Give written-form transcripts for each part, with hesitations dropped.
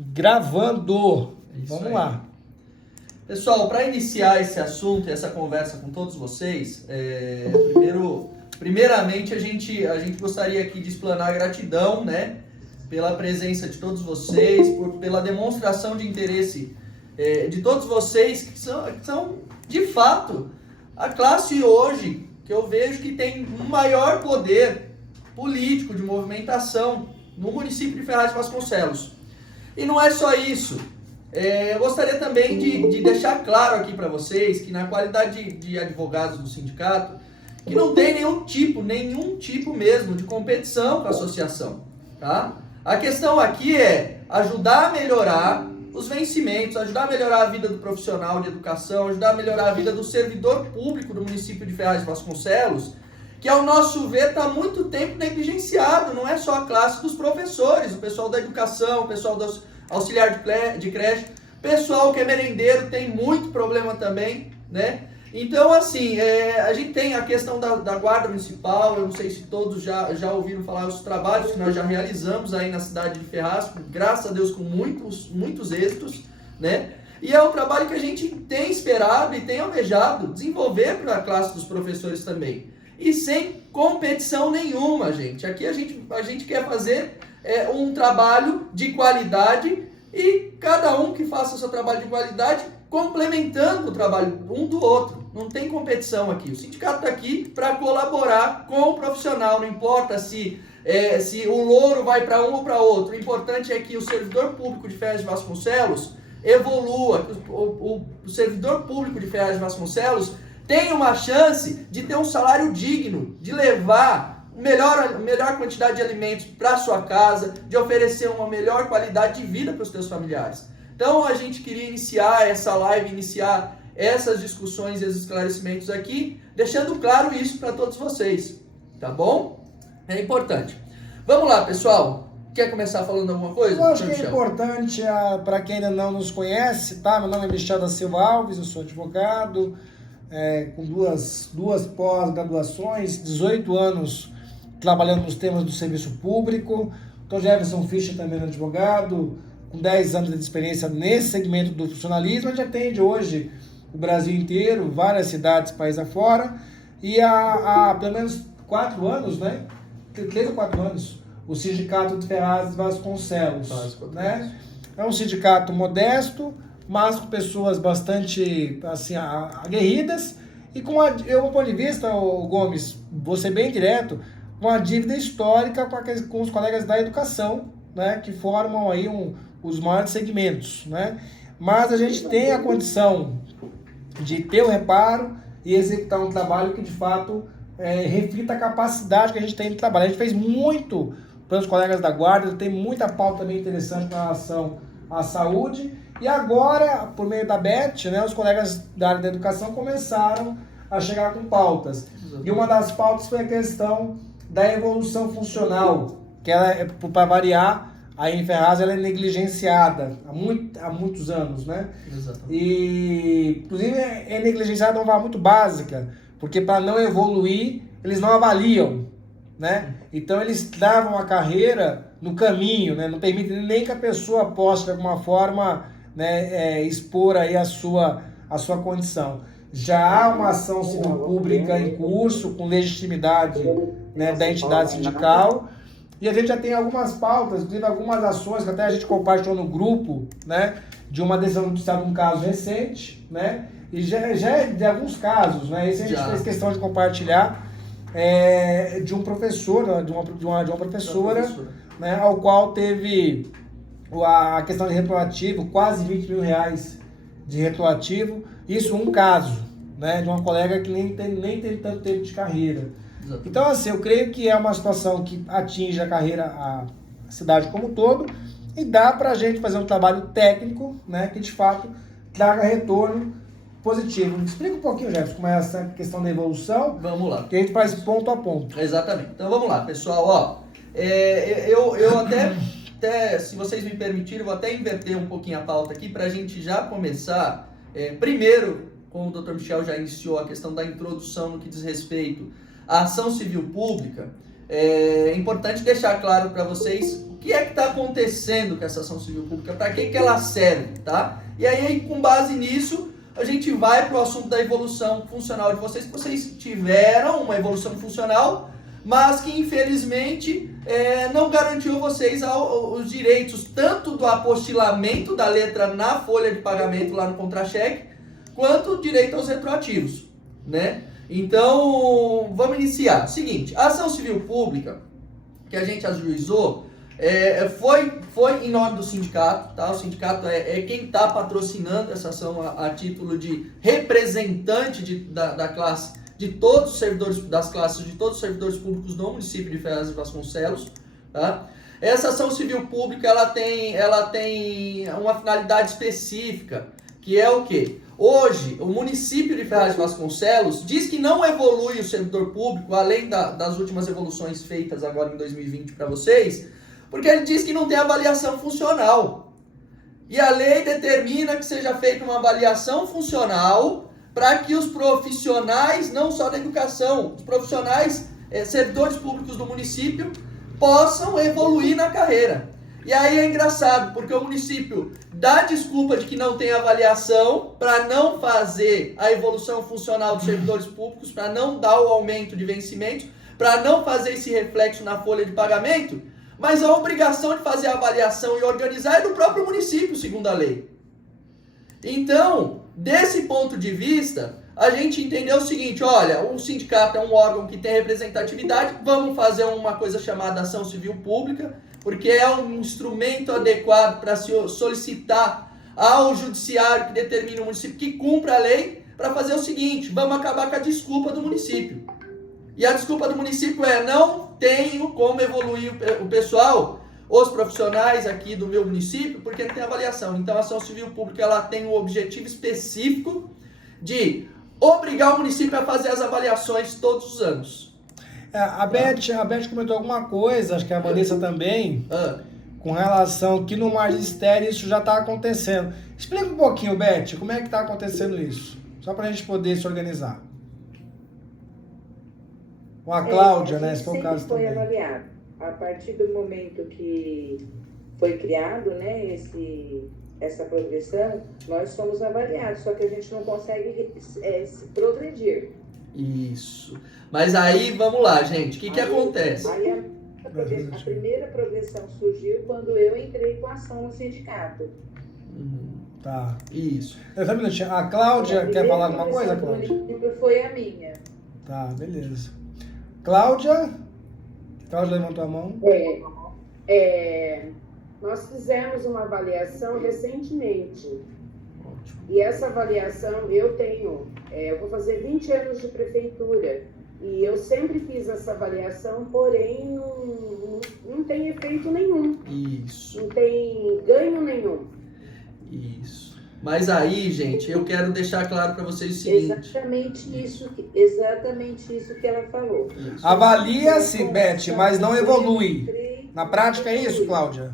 Gravando. Vamos aí. lá. Pessoal, para iniciar esse assunto e essa conversa com todos vocês, primeiramente a gente gostaria aqui de explanar a gratidão, né, pela presença de todos vocês, pela demonstração de interesse de todos vocês que são de fato a classe hoje que eu vejo que tem um maior poder político de movimentação no município de Ferraz de Vasconcelos. E não é só isso. Eu gostaria também de deixar claro aqui para vocês que na qualidade de advogados do sindicato, que não tem nenhum tipo mesmo de competição com a associação, tá? A questão aqui é ajudar a melhorar os vencimentos, ajudar a melhorar a vida do profissional de educação, ajudar a melhorar a vida do servidor público do município de Ferraz de Vasconcelos, que ao nosso ver está há muito tempo negligenciado. Não é só a classe dos professores, o pessoal da educação, o pessoal do auxiliar de creche, pessoal que é merendeiro tem muito problema também, né? Então, assim, a gente tem a questão da Guarda Municipal. Eu não sei se todos já ouviram falar dos trabalhos que nós já realizamos aí na cidade de Ferraz, graças a Deus com muitos êxitos, né? E é um trabalho que a gente tem esperado e tem almejado desenvolver para a classe dos professores também. E sem competição nenhuma, gente. Aqui a gente quer fazer um trabalho de qualidade e cada um que faça o seu trabalho de qualidade complementando o trabalho um do outro. Não tem competição aqui. O sindicato está aqui para colaborar com o profissional. Não importa se o louro vai para um ou para outro. O importante é que o servidor público de Ferraz de Vasconcelos evolua, que o servidor público de Ferraz de Vasconcelos tenha uma chance de ter um salário digno, de levar melhor quantidade de alimentos para sua casa, de oferecer uma melhor qualidade de vida para os seus familiares. Então a gente queria iniciar essa live, iniciar essas discussões e esses esclarecimentos aqui, deixando claro isso para todos vocês, tá bom? É importante. Vamos lá, pessoal. Quer começar falando alguma coisa? Eu acho que é importante, para quem ainda não nos conhece, tá? Meu nome é Michel da Silva Alves, eu sou advogado, com duas pós-graduações, 18 anos trabalhando nos temas do serviço público. Dr. Jefferson Fischer também é advogado, com 10 anos de experiência nesse segmento do funcionalismo. A gente atende hoje o Brasil inteiro, várias cidades, país afora, e há pelo menos 4 anos, né? 3 ou 4 anos, o Sindicato de Ferraz de Vasconcelos, né? É um sindicato modesto, mas com pessoas bastante assim, aguerridas e com eu, do ponto de vista, Gomes, vou ser bem direto, uma dívida histórica com os colegas da educação, né, que formam aí os maiores segmentos, né? Mas a gente tem a condição de ter o reparo e executar um trabalho que de fato reflita a capacidade que a gente tem de trabalhar. A gente fez muito para os colegas da Guarda, tem muita pauta também interessante com relação à saúde, e agora, por meio da BET, né, os colegas da área da educação começaram a chegar com pautas. E uma das pautas foi a questão da evolução funcional, que ela, para variar, aí em Ferraz ela é negligenciada há muitos anos, né? Exatamente. E, inclusive, é negligenciada de uma forma muito básica, porque para não evoluir, eles não avaliam, né? Então, eles travam a carreira no caminho, né? Não permitem nem que a pessoa possa, de alguma forma, né, expor aí a sua condição. Já há uma ação civil pública em curso, com legitimidade, né, da entidade sindical, e a gente já tem algumas pautas, inclusive algumas ações que até a gente compartilhou no grupo, né, de uma decisão judicial de um caso recente, né, e já é de alguns casos, né, esse a gente fez questão de compartilhar, de um professor, de uma professora, né, ao qual teve a questão de retroativo, quase R$20 mil de retroativo, isso um caso, né, de uma colega que nem teve tanto tempo de carreira. Exatamente. Então, assim, eu creio que é uma situação que atinge a cidade como um todo, e dá para a gente fazer um trabalho técnico, né, que de fato traga retorno positivo. Explica um pouquinho, Jefferson, como é essa questão da evolução. Vamos lá. Que a gente faz ponto a ponto. Exatamente. Então vamos lá, pessoal. Ó, eu até, se vocês me permitirem, vou até inverter um pouquinho a pauta aqui para a gente já começar. Primeiro, como o Dr. Michel já iniciou a questão da introdução no que diz respeito à ação civil pública, é importante deixar claro para vocês que é que está acontecendo com essa ação civil pública, para que ela serve, tá? E aí, com base nisso, a gente vai para o assunto da evolução funcional de vocês, que vocês tiveram uma evolução funcional, mas que infelizmente não garantiu vocês os direitos tanto do apostilamento da letra na folha de pagamento lá no contra-cheque, quanto o direito aos retroativos, né? Então, vamos iniciar. Seguinte, a ação civil pública que a gente ajuizou foi em nome do sindicato, tá? O sindicato é quem está patrocinando essa ação a título de representante da classe, de todos os servidores das classes, de todos os servidores públicos do município de Ferraz de Vasconcelos, tá? Essa ação civil pública, ela tem uma finalidade específica, que é o quê? Hoje, o município de Ferraz de Vasconcelos diz que não evolui o servidor público, além das últimas evoluções feitas agora em 2020 para vocês, porque ele diz que não tem avaliação funcional. E a lei determina que seja feita uma avaliação funcional para que os profissionais, não só da educação, os profissionais, servidores públicos do município, possam evoluir na carreira. E aí é engraçado, porque o município dá desculpa de que não tem avaliação para não fazer a evolução funcional dos servidores públicos, para não dar o aumento de vencimentos, para não fazer esse reflexo na folha de pagamento, mas a obrigação de fazer a avaliação e organizar é do próprio município, segundo a lei. Então, desse ponto de vista, a gente entendeu o seguinte, olha, o sindicato é um órgão que tem representatividade, vamos fazer uma coisa chamada ação civil pública, porque é um instrumento adequado para se solicitar ao judiciário que determina o município que cumpra a lei, para fazer o seguinte, vamos acabar com a desculpa do município. E a desculpa do município é, não tenho como evoluir o pessoal, os profissionais aqui do meu município, porque não tem avaliação. Então a ação civil pública, ela tem um objetivo específico de obrigar o município a fazer as avaliações todos os anos. A Beth comentou alguma coisa, acho que a Vanessa também, com relação que no magistério isso já está acontecendo. Explica um pouquinho, Beth, como é que está acontecendo isso? Só para a gente poder se organizar. Com a Cláudia, né? Se for o caso foi também. avaliado. A partir do momento que foi criado, né, essa progressão, nós somos avaliados, só que a gente não consegue se progredir. Isso. Mas aí, vamos lá, gente. O que acontece? Aí a primeira progressão surgiu quando eu entrei com ação no sindicato. Tá. Isso. Só um minutinho. A Cláudia quer falar alguma coisa, Cláudia? Foi a minha. Tá, beleza. Cláudia levantou a mão. Nós fizemos uma avaliação recentemente. Ótimo. E essa avaliação eu vou fazer 20 anos de prefeitura. E eu sempre fiz essa avaliação, porém não tem efeito nenhum. Isso. Não tem ganho nenhum. Isso. Mas aí, gente, eu quero deixar claro para vocês o seguinte. Exatamente isso que ela falou. Avalia-se, Beth, mas não evolui. Na prática é isso, Cláudia?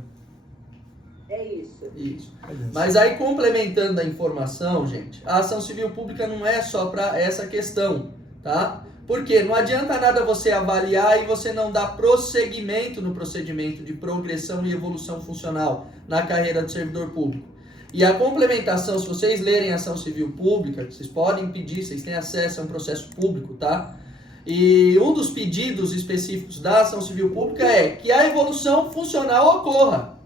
É isso. Isso. Mas aí, complementando a informação, gente, a ação civil pública não é só para essa questão, tá? Porque não adianta nada você avaliar e você não dar prosseguimento no procedimento de progressão e evolução funcional na carreira do servidor público. E a complementação, se vocês lerem a ação civil pública, vocês podem pedir, vocês têm acesso a um processo público, tá? E um dos pedidos específicos da ação civil pública é que a evolução funcional ocorra,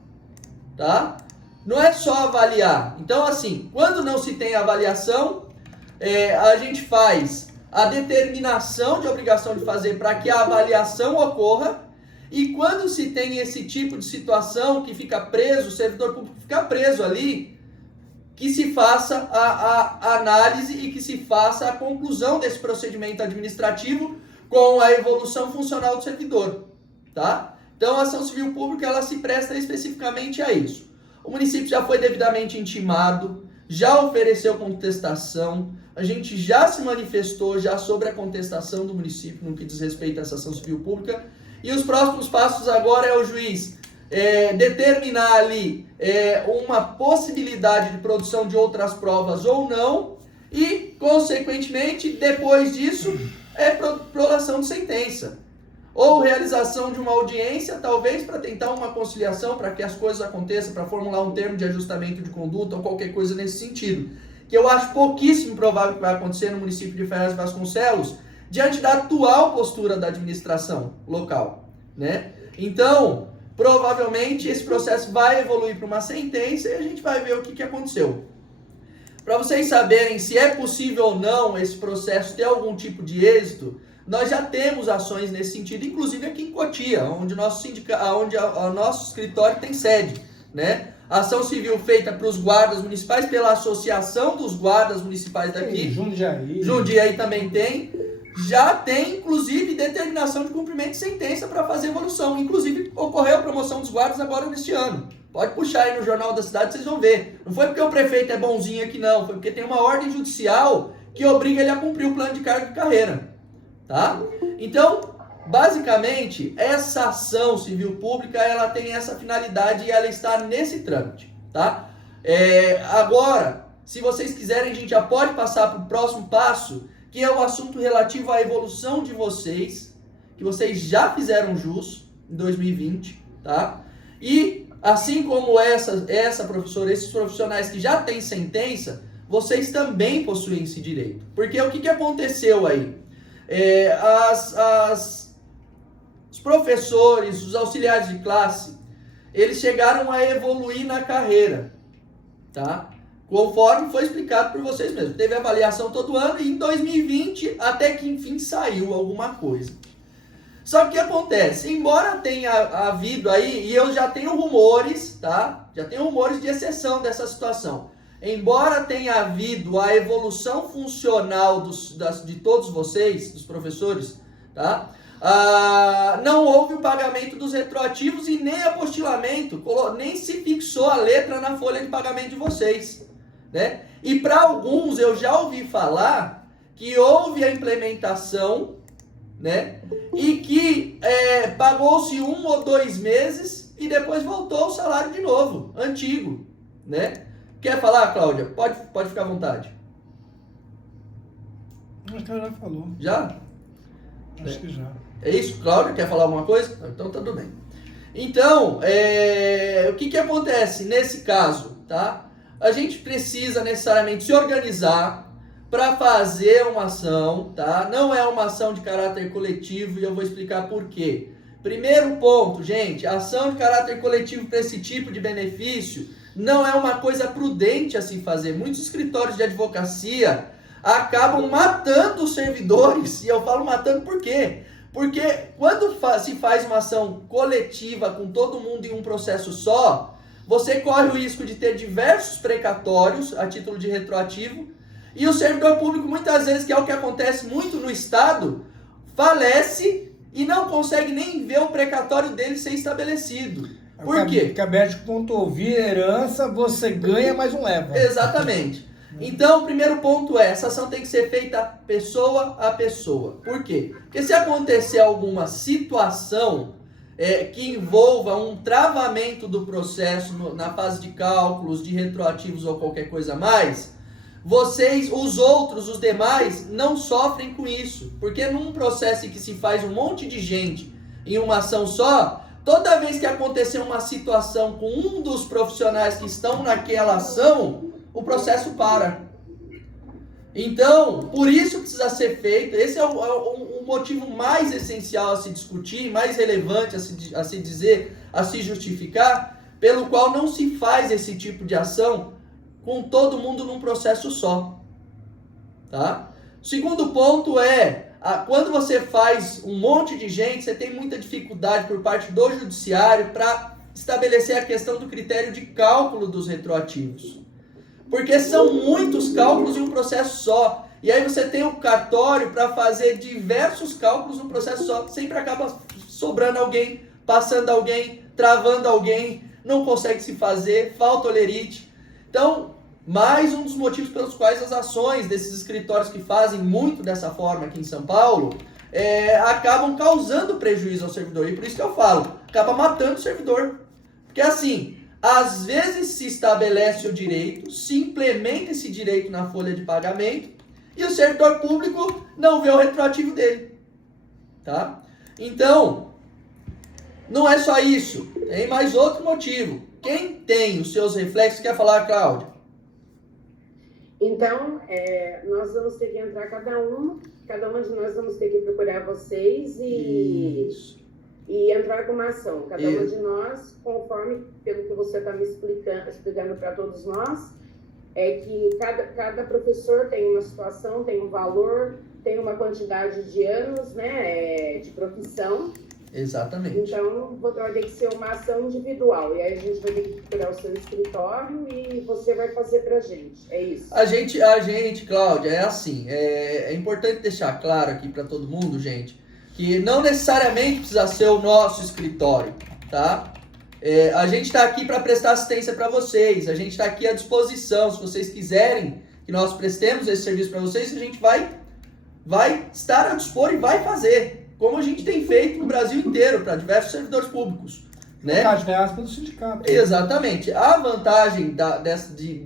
tá? Não é só avaliar. Então, assim, quando não se tem avaliação, a gente faz a determinação de obrigação de fazer para que a avaliação ocorra. E quando se tem esse tipo de situação que fica preso, o servidor público fica preso ali, que se faça a análise e que se faça a conclusão desse procedimento administrativo com a evolução funcional do servidor, tá? Então a ação civil pública, ela se presta especificamente a isso. O município já foi devidamente intimado, já ofereceu contestação, a gente já se manifestou já sobre a contestação do município no que diz respeito a essa ação civil pública. E os próximos passos agora é o juiz determinar ali uma possibilidade de produção de outras provas ou não e, consequentemente, depois disso, prolação de sentença. ou realização de uma audiência, talvez para tentar uma conciliação, para que as coisas aconteçam, para formular um termo de ajustamento de conduta ou qualquer coisa nesse sentido. Que eu acho pouquíssimo provável que vai acontecer no município de Ferraz de Vasconcelos, diante da atual postura da administração local, né? Então, provavelmente esse processo vai evoluir para uma sentença e a gente vai ver o que aconteceu. Para vocês saberem se é possível ou não esse processo ter algum tipo de êxito, nós já temos ações nesse sentido, inclusive aqui em Cotia, onde nosso nosso escritório tem sede, né? Ação civil feita para os guardas municipais, pela Associação dos Guardas Municipais daqui. Jundiaí também tem. Já tem, inclusive, determinação de cumprimento de sentença para fazer evolução. Inclusive, ocorreu a promoção dos guardas agora neste ano. Pode puxar aí no Jornal da Cidade, vocês vão ver. Não foi porque o prefeito é bonzinho aqui, não. Foi porque tem uma ordem judicial que obriga ele a cumprir o plano de cargo e carreira. Tá? Então, basicamente, essa ação civil pública, ela tem essa finalidade e ela está nesse trâmite. Tá? Agora, se vocês quiserem, a gente já pode passar para o próximo passo, que é o assunto relativo à evolução de vocês, que vocês já fizeram jus em 2020, tá? E, assim como essa professora, esses profissionais que já têm sentença, vocês também possuem esse direito. Porque o que aconteceu aí? Os professores, os auxiliares de classe, eles chegaram a evoluir na carreira, tá? Conforme foi explicado por vocês mesmos. Teve avaliação todo ano e em 2020 até que enfim saiu alguma coisa. Só que o que acontece? Embora tenha havido aí, e eu já tenho rumores, tá? Já tenho rumores de exceção dessa situação. Embora tenha havido a evolução funcional de todos vocês, dos professores, tá? Não houve o pagamento dos retroativos e nem apostilamento, nem se fixou a letra na folha de pagamento de vocês. Né? E para alguns eu já ouvi falar que houve a implementação, né? E que pagou-se 1 ou 2 meses e depois voltou o salário de novo, antigo, né? Quer falar, Cláudia? Pode ficar à vontade. Acho que ela já falou. Já? Acho que já. É isso, Cláudia? Quer falar alguma coisa? Então tá tudo bem. Então, o que acontece nesse caso, tá? A gente precisa necessariamente se organizar para fazer uma ação, tá? Não é uma ação de caráter coletivo e eu vou explicar por quê. Primeiro ponto, gente, ação de caráter coletivo para esse tipo de benefício não é uma coisa prudente a se fazer. Muitos escritórios de advocacia acabam matando os servidores, e eu falo matando por quê? Porque quando se faz uma ação coletiva com todo mundo em um processo só, você corre o risco de ter diversos precatórios a título de retroativo, e o servidor público muitas vezes, que é o que acontece muito no Estado, falece e não consegue nem ver o precatório dele ser estabelecido. Por quê? Porque aberto de ponto ouvir herança, você ganha, mas não leva. Exatamente. Então, o primeiro ponto essa ação tem que ser feita pessoa a pessoa. Por quê? Porque se acontecer alguma situação que envolva um travamento do processo na fase de cálculos, de retroativos ou qualquer coisa a mais, vocês, os demais, não sofrem com isso. Porque num processo em que se faz um monte de gente em uma ação só, toda vez que acontecer uma situação com um dos profissionais que estão naquela ação, o processo para. Então, por isso precisa ser feito. Esse é o motivo mais essencial a se discutir, mais relevante a se dizer, a se justificar, pelo qual não se faz esse tipo de ação com todo mundo num processo só. Tá? O segundo ponto quando você faz um monte de gente, você tem muita dificuldade por parte do judiciário para estabelecer a questão do critério de cálculo dos retroativos. Porque são muitos cálculos em um processo só. E aí você tem o cartório para fazer diversos cálculos num processo só. Sempre acaba sobrando alguém, passando alguém, travando alguém, não consegue se fazer, falta olerite. Então, mais um dos motivos pelos quais as ações desses escritórios que fazem muito dessa forma aqui em São Paulo acabam causando prejuízo ao servidor. E por isso que eu falo, acaba matando o servidor. Porque assim, às vezes se estabelece o direito, se implementa esse direito na folha de pagamento e o servidor público não vê o retroativo dele. Tá? Então, não é só isso, tem mais outro motivo. Quem tem os seus reflexos, quer falar, Cláudia? Então, nós vamos ter que entrar cada uma de nós vamos ter que procurar vocês e entrar com uma ação. Cada uma de nós, conforme, pelo que você está me explicando para todos nós, é que cada professor tem uma situação, tem um valor, tem uma quantidade de anos, né, de profissão. Exatamente. Então, vai ter que ser uma ação individual. E aí a gente vai ter que procurar o seu escritório e você vai fazer pra gente. É isso? A gente, Cláudia, é assim. É importante deixar claro aqui para todo mundo, gente, que não necessariamente precisa ser o nosso escritório, tá? A gente está aqui para prestar assistência para vocês. A gente está aqui à disposição. Se vocês quiserem que nós prestemos esse serviço para vocês, a gente vai estar a dispor e vai fazer. Como a gente tem feito no Brasil inteiro, para diversos servidores públicos. Né? Do sindicato. Exatamente. A vantagem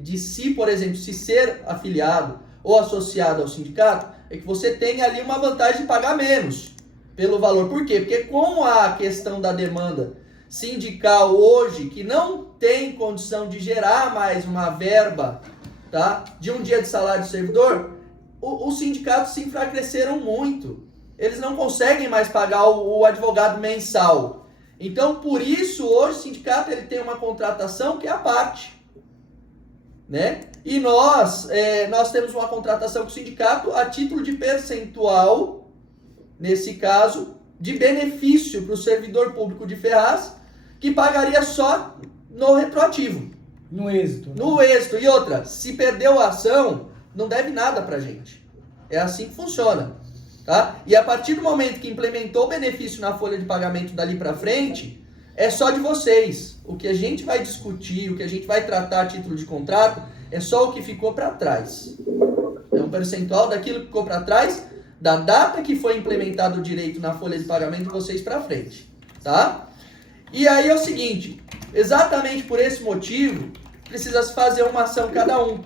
de se, por exemplo, se ser afiliado ou associado ao sindicato, é que você tem ali uma vantagem de pagar menos pelo valor. Por quê? Porque com a questão da demanda sindical hoje, que não tem condição de gerar mais uma verba, tá, de um dia de salário do servidor, os sindicatos se enfraqueceram muito. Eles não conseguem mais pagar o advogado mensal. Então, por isso, hoje o sindicato ele tem uma contratação que é a parte. Né? E nós temos uma contratação com o sindicato a título de percentual, nesse caso, de benefício para o servidor público de Ferraz, que pagaria só no retroativo. No êxito. Né? No êxito. E outra, se perdeu a ação, não deve nada pra gente. É assim que funciona. Tá? E a partir do momento que implementou o benefício na folha de pagamento dali para frente, é só de vocês. O que a gente vai discutir, o que a gente vai tratar a título de contrato, é só o que ficou para trás. É um percentual daquilo que ficou para trás, da data que foi implementado o direito na folha de pagamento de vocês para frente. Tá? E aí é o seguinte, exatamente por esse motivo, precisa se fazer uma ação cada um.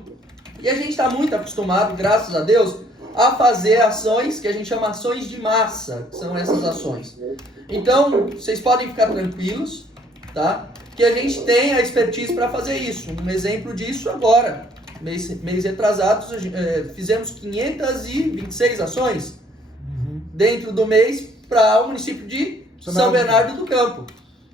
E a gente está muito acostumado, graças a Deus, a fazer ações que a gente chama ações de massa, que são essas ações. Então, vocês podem ficar tranquilos, tá? Que a gente tem a expertise para fazer isso. Um exemplo disso agora, mês retrasado, fizemos 526 ações dentro do mês para o município de São Bernardo do Campo,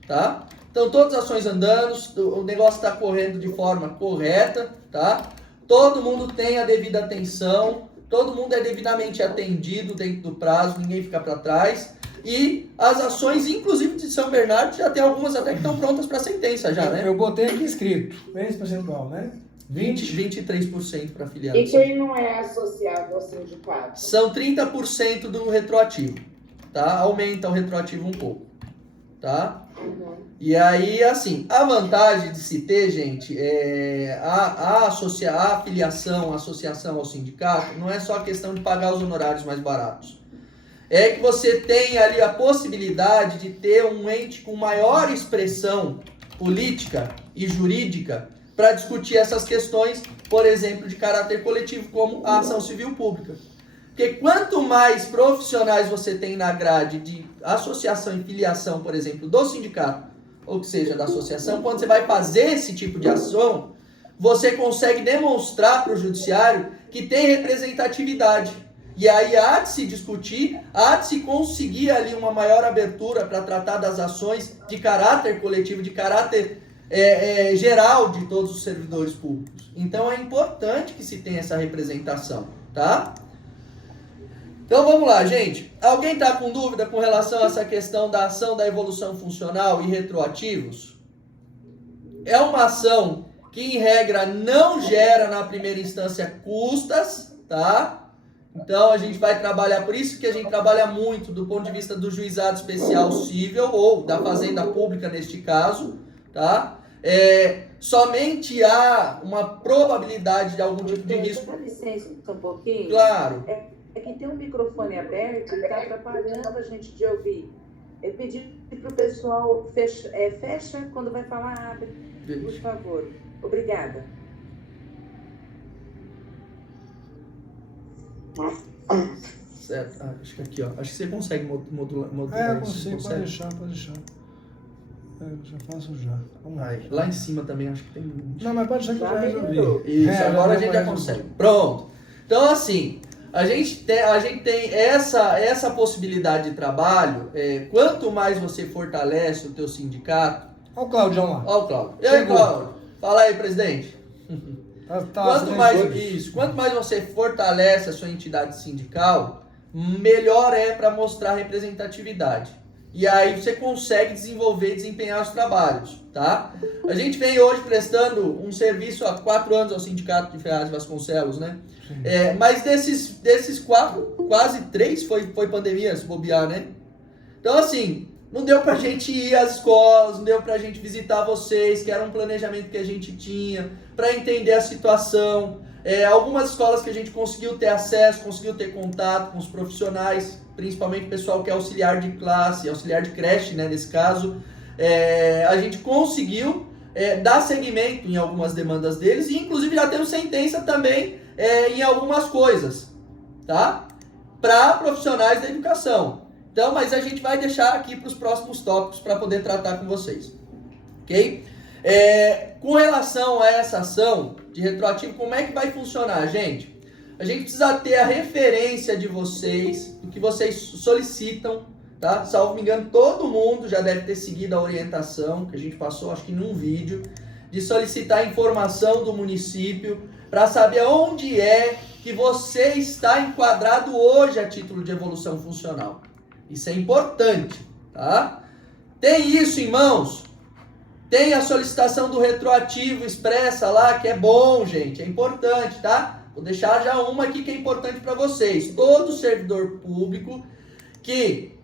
tá? Então, todas as ações andando, o negócio está correndo de forma correta, tá? Todo mundo tem a devida atenção, todo mundo é devidamente atendido dentro do prazo, ninguém fica para trás. E as ações, inclusive de São Bernardo, já tem algumas até que estão prontas para sentença já, né? Eu botei aqui escrito, esse percentual, né? 23% para afiliados. E quem não é associado ao sindicato? São 30% do retroativo, tá? Aumenta o retroativo um pouco, tá? E aí, assim, a vantagem de se ter, gente, a afiliação, a associação ao sindicato, não é só a questão de pagar os honorários mais baratos. É que você tem ali a possibilidade de ter um ente com maior expressão política e jurídica para discutir essas questões, por exemplo, de caráter coletivo, como a ação civil pública. Porque quanto mais profissionais você tem na grade de associação e filiação, por exemplo, do sindicato, ou que seja da associação, quando você vai fazer esse tipo de ação, você consegue demonstrar para o judiciário que tem representatividade. E aí há de se discutir, há de se conseguir ali uma maior abertura para tratar das ações de caráter coletivo, de caráter geral de todos os servidores públicos. Então é importante que se tenha essa representação, tá? Então vamos lá, gente. Alguém está com dúvida com relação a essa questão da ação da evolução funcional e retroativos? É uma ação que, em regra, não gera na primeira instância custas, tá? Então a gente vai trabalhar, por isso que a gente trabalha muito do ponto de vista do juizado especial cível, ou da fazenda pública neste caso, tá? Somente há uma probabilidade de algum tipo de risco. Dá licença um pouquinho? Claro. É que tem um microfone aberto e está atrapalhando a gente de ouvir. Eu pedi para o pessoal fecha quando vai falar, abre, por favor. Obrigada. Certo. Acho que aqui, ó. Acho que você consegue modular Eu isso. consigo, pode deixar. Eu já faço já. Vamos lá. Lá em cima também acho que tem... Não, mas pode deixar que eu já resolvi. Isso, agora a gente já resolvi. consegue. Pronto. Então, assim, a gente tem essa possibilidade de trabalho. Quanto mais você fortalece o teu sindicato... Olha o Claudião lá. Ó o Cláudio. E aí, Chegou. Cláudio? Fala aí, presidente. Quanto mais você fortalece a sua entidade sindical, melhor é para mostrar representatividade. E aí você consegue desenvolver e desempenhar os trabalhos, tá? A gente vem hoje prestando um serviço há 4 anos ao Sindicato de Ferraz e Vasconcelos, né? Mas desses 4, quase 3 foi pandemia, se bobear, né? Então, assim, não deu pra gente ir às escolas, não deu pra gente visitar vocês, que era um planejamento que a gente tinha, para entender a situação. Algumas escolas que a gente conseguiu ter acesso, conseguiu ter contato com os profissionais, principalmente o pessoal que é auxiliar de classe, auxiliar de creche, né, nesse caso, a gente conseguiu dar seguimento em algumas demandas deles e inclusive já temos sentença também em algumas coisas, tá? Para profissionais da educação. Então, mas a gente vai deixar aqui para os próximos tópicos para poder tratar com vocês, ok? Com relação a essa ação de retroativo, como é que vai funcionar, gente? A gente precisa ter a referência de vocês, do que vocês solicitam, tá? Salvo me engano, todo mundo já deve ter seguido a orientação que a gente passou, acho que num vídeo, de solicitar a informação do município para saber onde é que você está enquadrado hoje a título de evolução funcional. Isso é importante, tá? Tem isso em mãos? Tem a solicitação do retroativo expressa lá, que é bom, gente, é importante, tá? Vou deixar já uma aqui que é importante para vocês. Todo servidor público que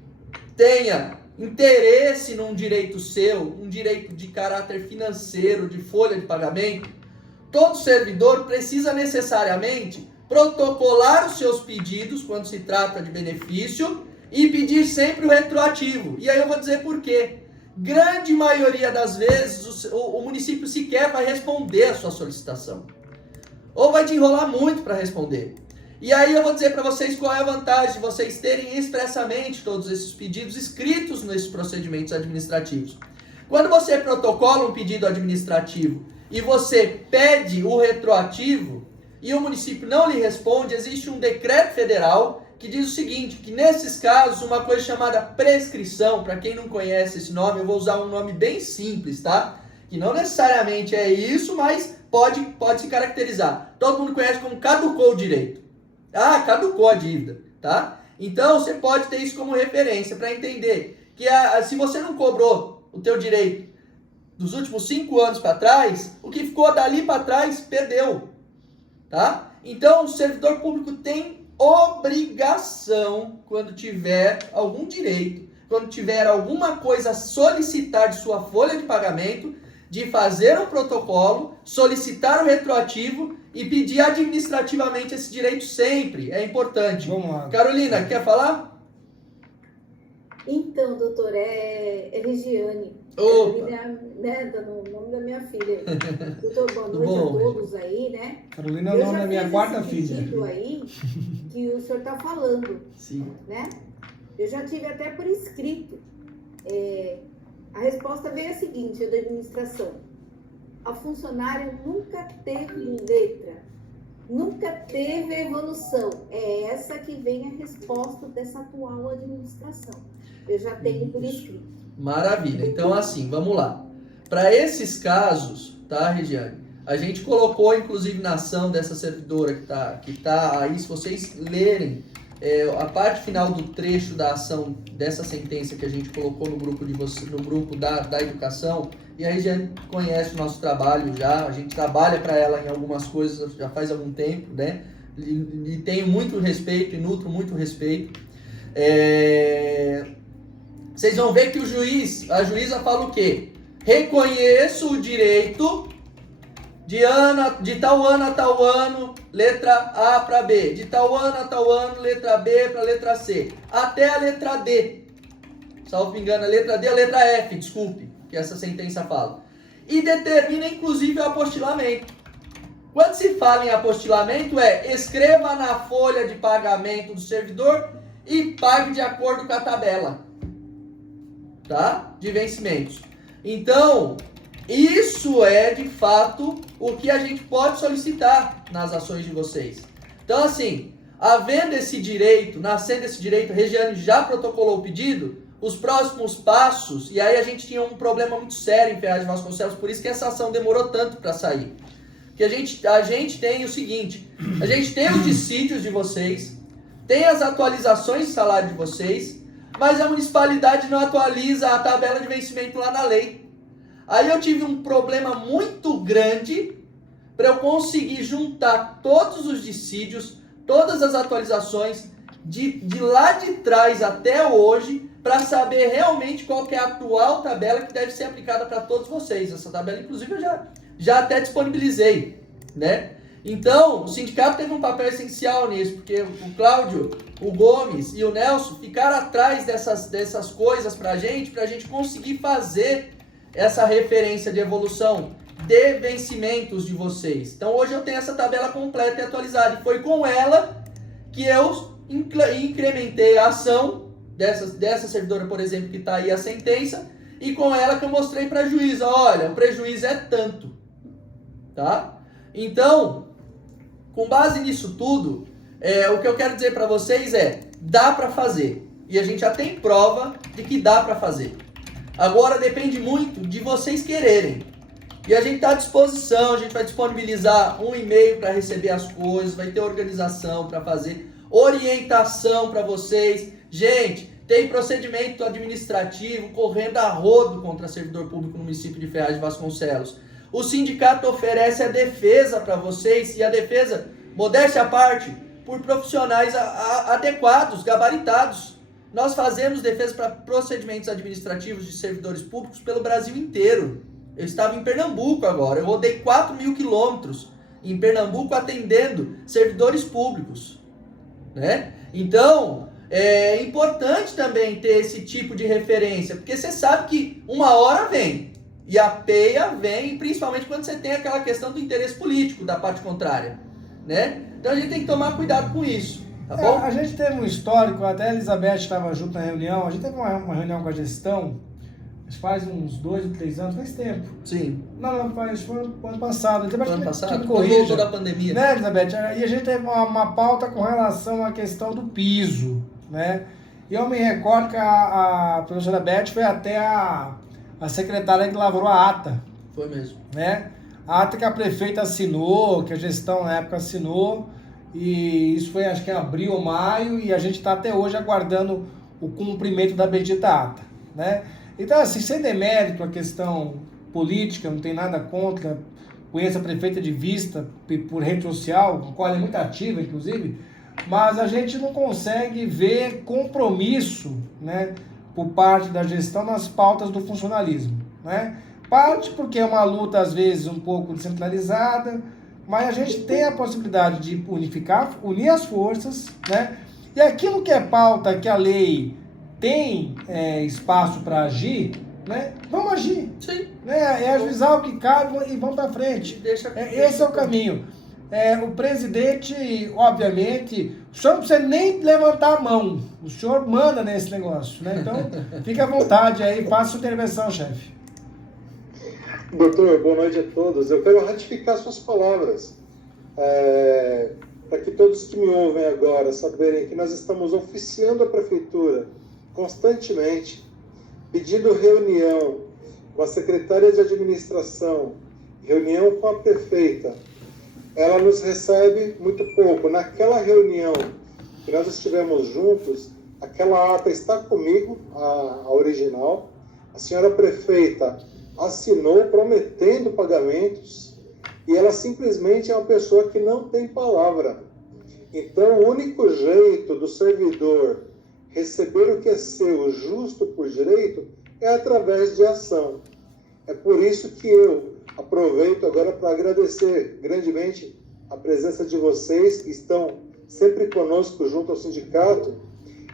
tenha interesse num direito seu, um direito de caráter financeiro, de folha de pagamento, todo servidor precisa necessariamente protocolar os seus pedidos quando se trata de benefício e pedir sempre o retroativo. E aí eu vou dizer por quê. Grande maioria das vezes o município sequer vai responder a sua solicitação. Ou vai te enrolar muito para responder. E aí eu vou dizer para vocês qual é a vantagem de vocês terem expressamente todos esses pedidos escritos nesses procedimentos administrativos. Quando você protocola um pedido administrativo e você pede o retroativo e o município não lhe responde, existe um decreto federal que diz o seguinte, que nesses casos uma coisa chamada prescrição, para quem não conhece esse nome, eu vou usar um nome bem simples, tá? Que não necessariamente é isso, mas pode se caracterizar. Todo mundo conhece como caducou o direito. Ah, caducou a dívida, tá? Então você pode ter isso como referência para entender que se você não cobrou o teu direito dos últimos 5 anos para trás, o que ficou dali para trás perdeu, tá? Então o servidor público tem obrigação, quando tiver algum direito, quando tiver alguma coisa a solicitar de sua folha de pagamento, de fazer um protocolo, solicitar o retroativo e pedir administrativamente esse direito sempre. É importante. Vamos lá. Carolina, quer falar? Então, doutor, é Regiane. Opa. Né, o nome da minha filha. Doutor, boa noite Bom, a todos aí, né? Carolina é o nome da minha quarta filha. Aí que o senhor está falando, Sim. né? Eu já tive até por escrito. A resposta veio a seguinte, da administração. A funcionária nunca teve letra, nunca teve evolução. É essa que vem a resposta dessa atual administração. Eu já tenho por escrito. Maravilha. Então, assim, vamos lá. Para esses casos, tá, Regiane? A gente colocou, inclusive, na ação dessa servidora que tá aí, se vocês lerem a parte final do trecho da ação dessa sentença que a gente colocou no grupo no grupo da educação, e a Regiane conhece o nosso trabalho já, a gente trabalha para ela em algumas coisas já faz algum tempo, né? E tenho muito respeito e nutro muito respeito. Vocês vão ver que a juíza fala o quê? Reconheço o direito de tal ano a tal ano, letra A para B. De tal ano a tal ano, letra B para letra C. Até a letra D. Salvo me engano, a letra D, a letra F, desculpe, que essa sentença fala. E determina, inclusive, o apostilamento. Quando se fala em apostilamento, escreva na folha de pagamento do servidor e pague de acordo com a tabela, tá? De vencimentos. Então, isso é de fato o que a gente pode solicitar nas ações de vocês. Então, assim, havendo esse direito, nascendo esse direito, a Regiane já protocolou o pedido, os próximos passos, e aí a gente tinha um problema muito sério em Ferraz de Vasconcelos, por isso que essa ação demorou tanto para sair. Que a gente tem o seguinte, a gente tem os dissídios de vocês, tem as atualizações de salário de vocês, mas a municipalidade não atualiza a tabela de vencimento lá na lei. Aí eu tive um problema muito grande para eu conseguir juntar todos os dissídios, todas as atualizações, de lá de trás até hoje, para saber realmente qual que é a atual tabela que deve ser aplicada para todos vocês. Essa tabela, inclusive, eu já até disponibilizei, né? Então, o sindicato teve um papel essencial nisso, porque o Cláudio, o Gomes e o Nelson ficaram atrás dessas coisas para a gente conseguir fazer essa referência de evolução de vencimentos de vocês. Então, hoje eu tenho essa tabela completa e atualizada, e foi com ela que eu incrementei a ação dessa servidora, por exemplo, que está aí a sentença, e com ela que eu mostrei para a juíza, olha, o prejuízo é tanto, tá? Então, com base nisso tudo, o que eu quero dizer para vocês dá para fazer, e a gente já tem prova de que dá para fazer. Agora depende muito de vocês quererem, e a gente está à disposição, a gente vai disponibilizar um e-mail para receber as coisas, vai ter organização para fazer, orientação para vocês. Gente, tem procedimento administrativo correndo a rodo contra servidor público no município de Ferraz de Vasconcelos. O sindicato oferece a defesa para vocês, e a defesa, modéstia à parte, por profissionais adequados, gabaritados. Nós fazemos defesa para procedimentos administrativos de servidores públicos pelo Brasil inteiro. Eu estava em Pernambuco agora, eu rodei 4.000 quilômetros em Pernambuco atendendo servidores públicos, né? Então, é importante também ter esse tipo de referência, porque você sabe que uma hora vem, e a peia vem, principalmente quando você tem aquela questão do interesse político da parte contrária, né? Então a gente tem que tomar cuidado com isso, tá bom? A gente teve um histórico, até a Elizabeth estava junto na reunião, a gente teve uma reunião com a gestão, faz uns 2 ou 3 anos, faz tempo. Sim. Não, foi no ano passado. Ano passado? Quando voltou da pandemia. Né, Elizabeth? E a gente teve uma pauta com relação à questão do piso, né? E eu me recordo que a professora Beth foi até a secretária que lavrou a ata. Foi mesmo. Né? A ata que a prefeita assinou, que a gestão na época assinou, e isso foi acho que em abril ou maio, e a gente está até hoje aguardando o cumprimento da bendita ata, né? Então, assim, sem demérito a questão política, não tem nada contra, conheço a prefeita de vista por rede social, com a qual ela é muito ativa, inclusive, mas a gente não consegue ver compromisso, né, por parte da gestão nas pautas do funcionalismo, né? Parte porque é uma luta, às vezes, um pouco descentralizada, mas a gente tem a possibilidade de unir as forças, né? E aquilo que é pauta, que a lei tem espaço para agir, né? Vamos agir. Sim. Né? É ajuizar o que cabe e vamos para frente. Esse é o caminho. O presidente, obviamente, o senhor não precisa nem levantar a mão. O senhor manda nesse negócio, né? Então, fique à vontade aí, faça sua intervenção, chefe. Doutor, boa noite a todos. Eu quero ratificar suas palavras. Para que todos que me ouvem agora saberem que nós estamos oficiando a prefeitura constantemente, pedindo reunião com a secretária de administração, reunião com a prefeita. Ela nos recebe muito pouco. Naquela reunião que nós estivemos juntos, aquela ata está comigo, a original. A senhora prefeita assinou prometendo pagamentos e ela simplesmente é uma pessoa que não tem palavra. Então, o único jeito do servidor receber o que é seu, justo por direito, é através de ação. É por isso que eu aproveito agora para agradecer grandemente a presença de vocês que estão sempre conosco junto ao sindicato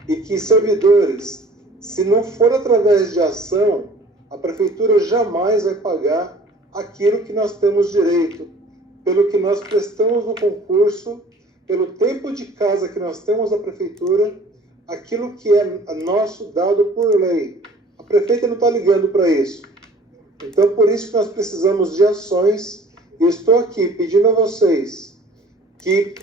e que servidores, se não for através de ação, a prefeitura jamais vai pagar aquilo que nós temos direito pelo que nós prestamos no concurso, pelo tempo de casa que nós temos na prefeitura, aquilo que é nosso dado por lei. A prefeita não está ligando para isso. Então, por isso que nós precisamos de ações, e estou aqui pedindo a vocês que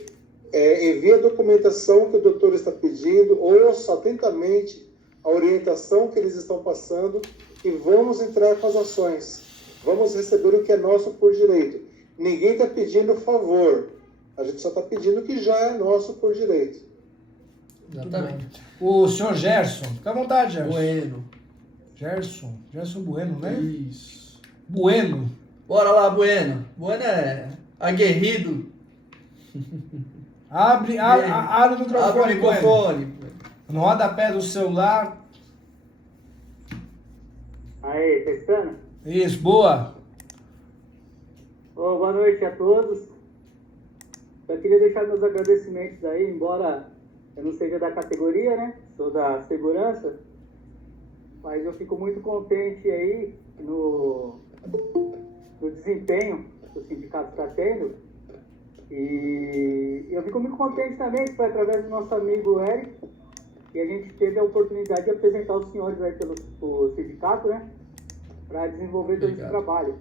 enviem a documentação que o doutor está pedindo, ouçam atentamente a orientação que eles estão passando e vamos entrar com as ações. Vamos receber o que é nosso por direito. Ninguém está pedindo favor, a gente só está pedindo o que já é nosso por direito. Exatamente. O senhor Gerson, fica à vontade, Gerson. Bueno. Gerson Bueno, né? Isso. Bueno. Bora lá, Bueno. Bueno é aguerrido. Abre o microfone. Abre o microfone. Bueno. No rodapé do celular. Aí, testando? Isso, boa. Boa noite a todos. Eu queria deixar meus agradecimentos aí, embora eu não seja da categoria, né? Sou da segurança. Mas eu fico muito contente aí no desempenho que o sindicato está tendo. E eu fico muito contente também que foi através do nosso amigo Eric que a gente teve a oportunidade de apresentar os senhores aí pelo sindicato, né? Para desenvolver todo esse trabalho.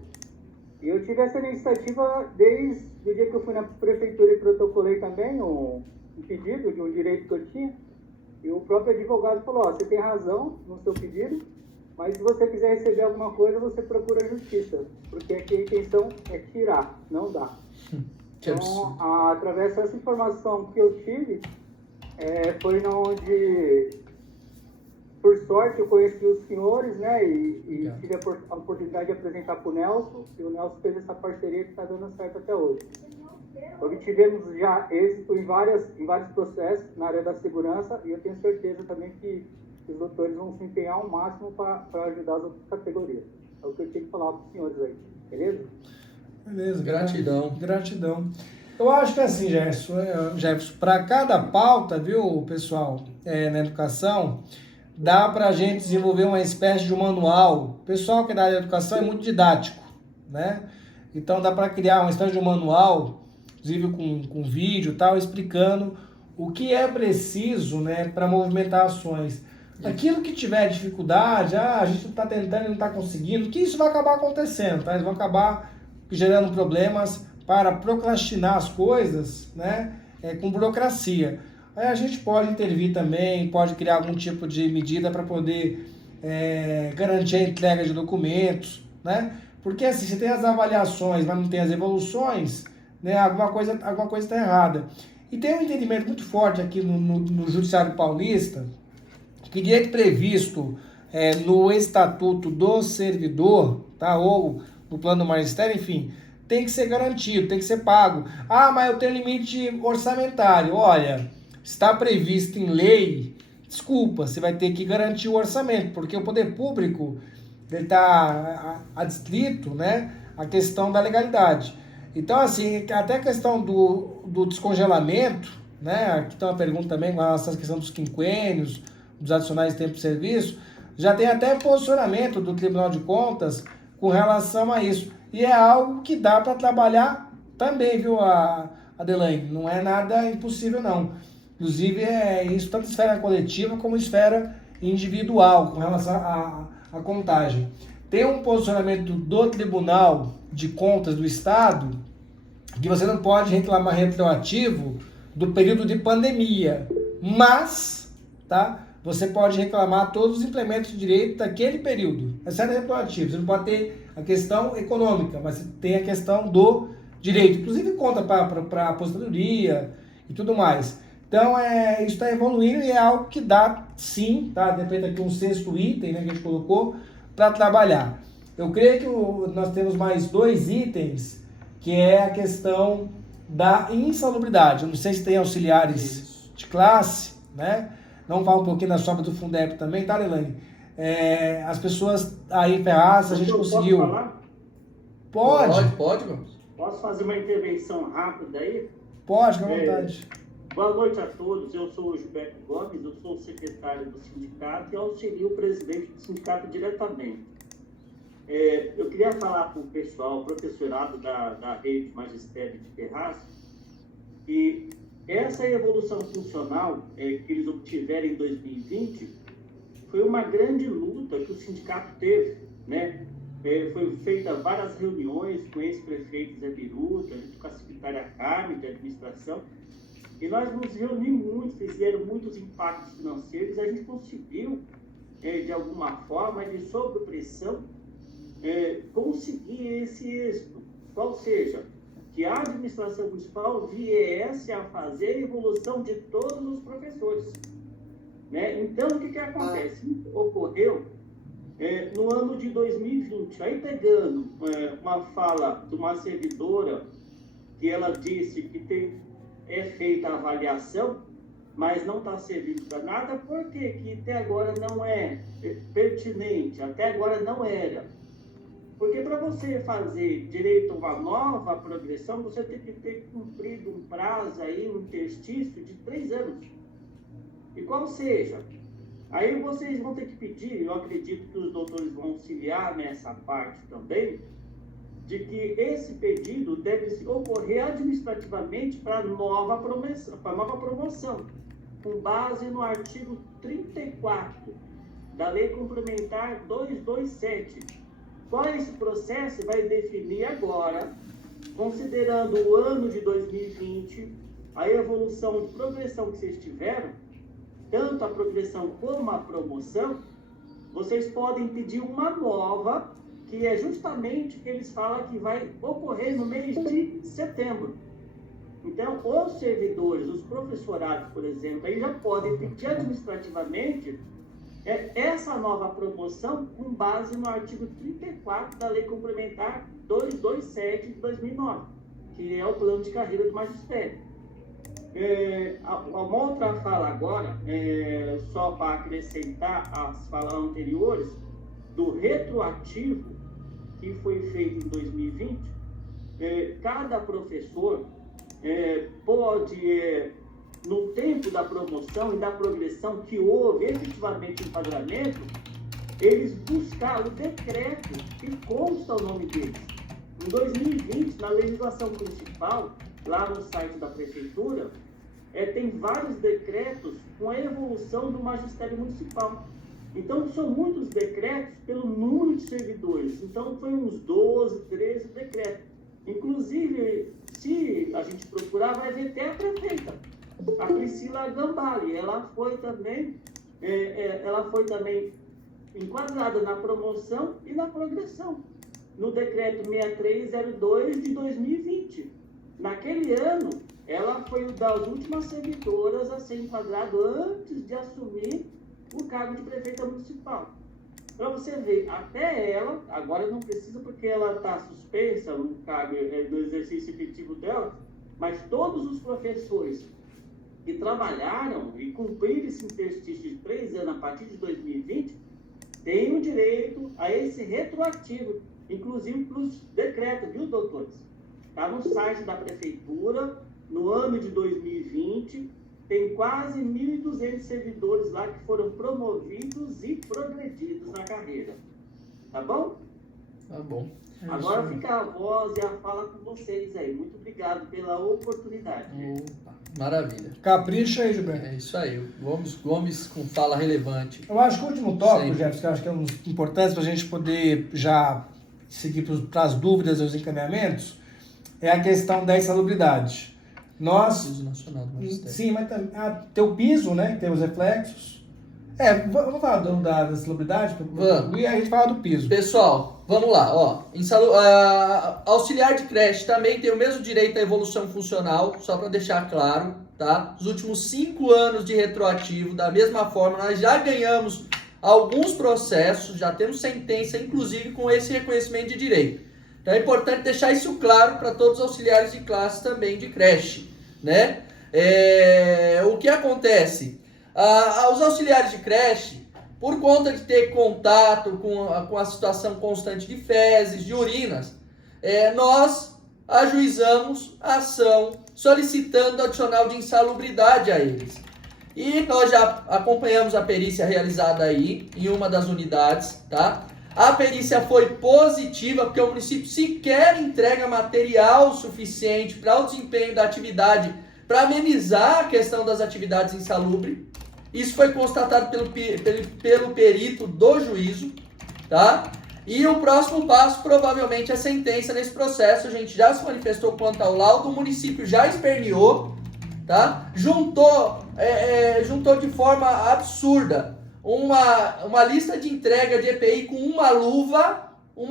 E eu tive essa iniciativa desde o dia que eu fui na prefeitura e protocolei também um pedido de um direito que eu tinha. E o próprio advogado falou, você tem razão no seu pedido, mas se você quiser receber alguma coisa, você procura a justiça. Porque aqui a intenção é tirar, não dar. Então, através dessa informação que eu tive, foi onde, por sorte, eu conheci os senhores, né, e tive a oportunidade de apresentar para o Nelson, e o Nelson fez essa parceria que está dando certo até hoje. Obtivemos já êxito em vários processos na área da segurança, e eu tenho certeza também que os doutores vão se empenhar ao máximo para ajudar as outras categorias. É o que eu tinha que falar para os senhores aí, beleza? Beleza. Gratidão. Eu acho que assim, Jefferson, para cada pauta, viu, pessoal, na educação, dá para a gente desenvolver uma espécie de um manual. O pessoal que é da área da educação é muito didático, né? Então dá para criar uma espécie de um manual, inclusive com vídeo e tal, explicando o que é preciso, né, para movimentar ações. Aquilo que tiver dificuldade, a gente está tentando e não está conseguindo, que isso vai acabar acontecendo, tá? Eles vão acabar gerando problemas para procrastinar as coisas, né, com burocracia. Aí a gente pode intervir também, pode criar algum tipo de medida para poder garantir a entrega de documentos, né? Porque assim, se tem as avaliações, mas não tem as evoluções, né, alguma coisa está errada. E tem um entendimento muito forte aqui no Judiciário Paulista, que direito previsto no Estatuto do Servidor, tá, ou no Plano do Magistério, enfim, tem que ser garantido, tem que ser pago. Ah, mas eu tenho limite orçamentário. Olha, está previsto em lei, desculpa, você vai ter que garantir o orçamento, porque o poder público está adstrito, né, a questão da legalidade. Então, assim, até a questão do descongelamento, né, aqui tem uma pergunta também com relação à questão dos quinquênios, dos adicionais de tempo de serviço, já tem até posicionamento do Tribunal de Contas com relação a isso. E é algo que dá para trabalhar também, viu, Adelaine? Não é nada impossível, não. Inclusive, isso tanto esfera coletiva como esfera individual, com relação à contagem. Tem um posicionamento do Tribunal de Contas do Estado que você não pode reclamar retroativo do período de pandemia, mas, tá, você pode reclamar todos os implementos de direito daquele período. É certo retroativo, você não pode ter a questão econômica, mas você tem a questão do direito, inclusive conta para aposentadoria e tudo mais. Então, isso está evoluindo e é algo que dá, sim, tá? Depende aqui um sexto item, né, que a gente colocou, para trabalhar. Eu creio que nós temos mais 2 itens, que é a questão da insalubridade. Eu não sei se tem auxiliares de classe, né? Vamos falar um pouquinho da sobra do Fundeb também, tá, Leilane? As pessoas aí em Ferraz, a gente conseguiu... Posso falar? Pode, vamos. Posso fazer uma intervenção rápida aí? Pode, com vontade. Boa noite a todos, eu sou o Gilberto Gomes, eu sou o secretário do sindicato e auxilio o presidente do sindicato diretamente. Eu queria falar para o pessoal, professorado da rede Magistério de Ferraz, que essa evolução funcional que eles obtiveram em 2020 foi uma grande luta que o sindicato teve, né? Foi feita várias reuniões com ex-prefeitos Zé Biruta, com a secretária Carmen de administração, e nós nos reunimos muito, fizeram muitos impactos financeiros, a gente conseguiu, de alguma forma, de sob pressão, conseguir esse êxito, qual seja, que a administração municipal viesse a fazer a evolução de todos os professores. Né? Então, o que acontece? Ocorreu no ano de 2020, aí pegando uma fala de uma servidora, que ela disse que é feita a avaliação, mas não está servindo para nada, porque que até agora não é pertinente, até agora não era. Porque para você fazer direito a uma nova progressão, você tem que ter cumprido um prazo aí, um interstício de 3 anos. E qual seja, aí vocês vão ter que pedir, eu acredito que os doutores vão auxiliar nessa parte também, de que esse pedido deve ocorrer administrativamente para nova promoção, com base no artigo 34 da Lei Complementar 227. Qual é esse processo? Vai definir agora, considerando o ano de 2020, a evolução de progressão que vocês tiveram, tanto a progressão como a promoção, vocês podem pedir uma nova, que é justamente que eles falam que vai ocorrer no mês de setembro. Então, os servidores, os professorados, por exemplo, aí já podem pedir administrativamente essa nova promoção com base no artigo 34 da Lei Complementar 227 de 2009, que é o plano de carreira do magistério. Uma outra fala agora, só para acrescentar as falas anteriores, do retroativo que foi feito em 2020, cada professor pode, no tempo da promoção e da progressão que houve efetivamente enquadramento, eles buscar o decreto que consta o nome deles. Em 2020, na legislação municipal, lá no site da prefeitura, tem vários decretos com a evolução do magistério municipal. Então, são muitos decretos pelo número de servidores. Então, foi uns 12, 13 decretos. Inclusive, se a gente procurar, vai ver até a prefeita, a Priscila Gambale. Ela foi também enquadrada na promoção e na progressão, no decreto 6302 de 2020. Naquele ano, ela foi uma das últimas servidoras a ser enquadrada antes de assumir o cargo de prefeita municipal. Para você ver, até ela, agora não precisa porque ela está suspensa no cargo do exercício efetivo dela, mas todos os professores que trabalharam e cumpriram esse interstício de 3 anos a partir de 2020, têm o direito a esse retroativo, inclusive para os decretos, viu, doutores? Está no site da prefeitura, no ano de 2020, tem quase 1.200 servidores lá que foram promovidos e progredidos na carreira. Tá bom? Tá bom. Agora fica a voz e a fala com vocês aí. Muito obrigado pela oportunidade. Opa, maravilha. Capricha aí, Gilberto. É isso aí. Gomes com fala relevante. Eu acho que o último tópico, Sempre. Jefferson, que eu acho que é um dos importantes para a gente poder já seguir para as dúvidas e os encaminhamentos, é a questão da insalubridade. Nós, Piso nacional do magistério. sim, mas tem o piso, né, que tem os reflexos. Vamos falar da insalubridade? Vamos. E a gente fala do piso. Pessoal, vamos lá, ó. Auxiliar de creche também tem o mesmo direito à evolução funcional, só para deixar claro, tá? Os últimos 5 anos de retroativo, da mesma forma, nós já ganhamos alguns processos, já temos sentença, inclusive com esse reconhecimento de direito. Então é importante deixar isso claro para todos os auxiliares de classe também de creche, né? O que acontece? Os auxiliares de creche, por conta de ter contato com a situação constante de fezes, de urinas, nós ajuizamos a ação solicitando adicional de insalubridade a eles. E nós já acompanhamos a perícia realizada aí em uma das unidades, tá? A perícia foi positiva, porque o município sequer entrega material suficiente para o desempenho da atividade, para amenizar a questão das atividades insalubres. Isso foi constatado pelo perito do juízo, tá? E o próximo passo, provavelmente, é a sentença nesse processo. A gente já se manifestou quanto ao laudo, o município já esperneou, tá? Juntou de forma absurda uma lista de entrega de EPI com uma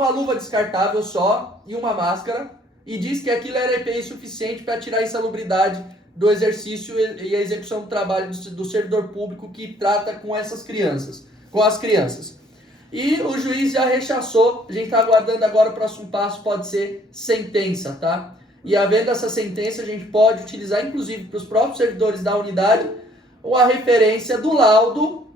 luva descartável só e uma máscara, e diz que aquilo era EPI suficiente para tirar a insalubridade do exercício e a execução do trabalho do servidor público que trata com as crianças. E o juiz já rechaçou, a gente está aguardando agora o próximo passo, pode ser sentença, tá? E havendo essa sentença, a gente pode utilizar, inclusive, para os próprios servidores da unidade, a referência do laudo,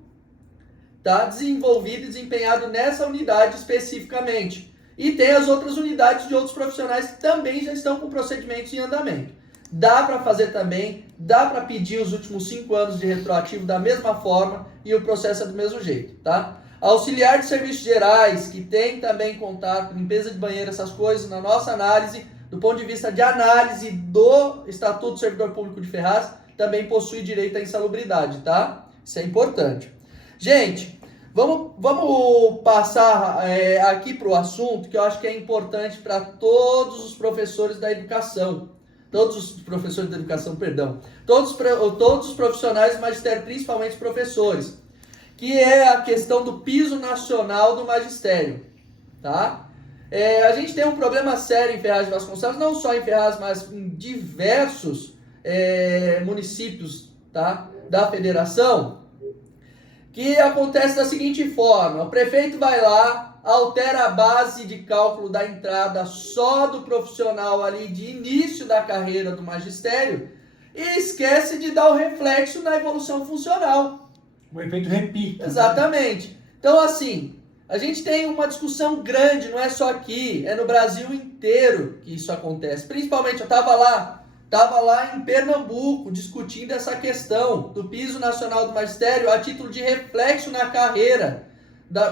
tá, desenvolvido e desempenhado nessa unidade especificamente. E tem as outras unidades de outros profissionais que também já estão com procedimentos em andamento. Dá para fazer também, dá para pedir os últimos 5 anos de retroativo da mesma forma e o processo é do mesmo jeito, tá? Auxiliar de serviços gerais, que tem também contato, limpeza de banheiro, essas coisas, na nossa análise, do ponto de vista de análise do Estatuto do Servidor Público de Ferraz, também possui direito à insalubridade, tá? Isso é importante. Gente, vamos passar aqui para o assunto que eu acho que é importante para todos os professores da educação. Todos os profissionais do magistério, principalmente os professores, que é a questão do piso nacional do magistério, tá? A gente tem um problema sério em Ferraz de Vasconcelos, não só em Ferraz, mas em diversos municípios, tá, da federação, que acontece da seguinte forma: o prefeito vai lá, altera a base de cálculo da entrada só do profissional ali de início da carreira do magistério e esquece de dar o reflexo na evolução funcional. O efeito repique. Exatamente. Então, assim, a gente tem uma discussão grande, não é só aqui, é no Brasil inteiro que isso acontece. Principalmente, eu estava lá em Pernambuco discutindo essa questão do piso nacional do magistério a título de reflexo na carreira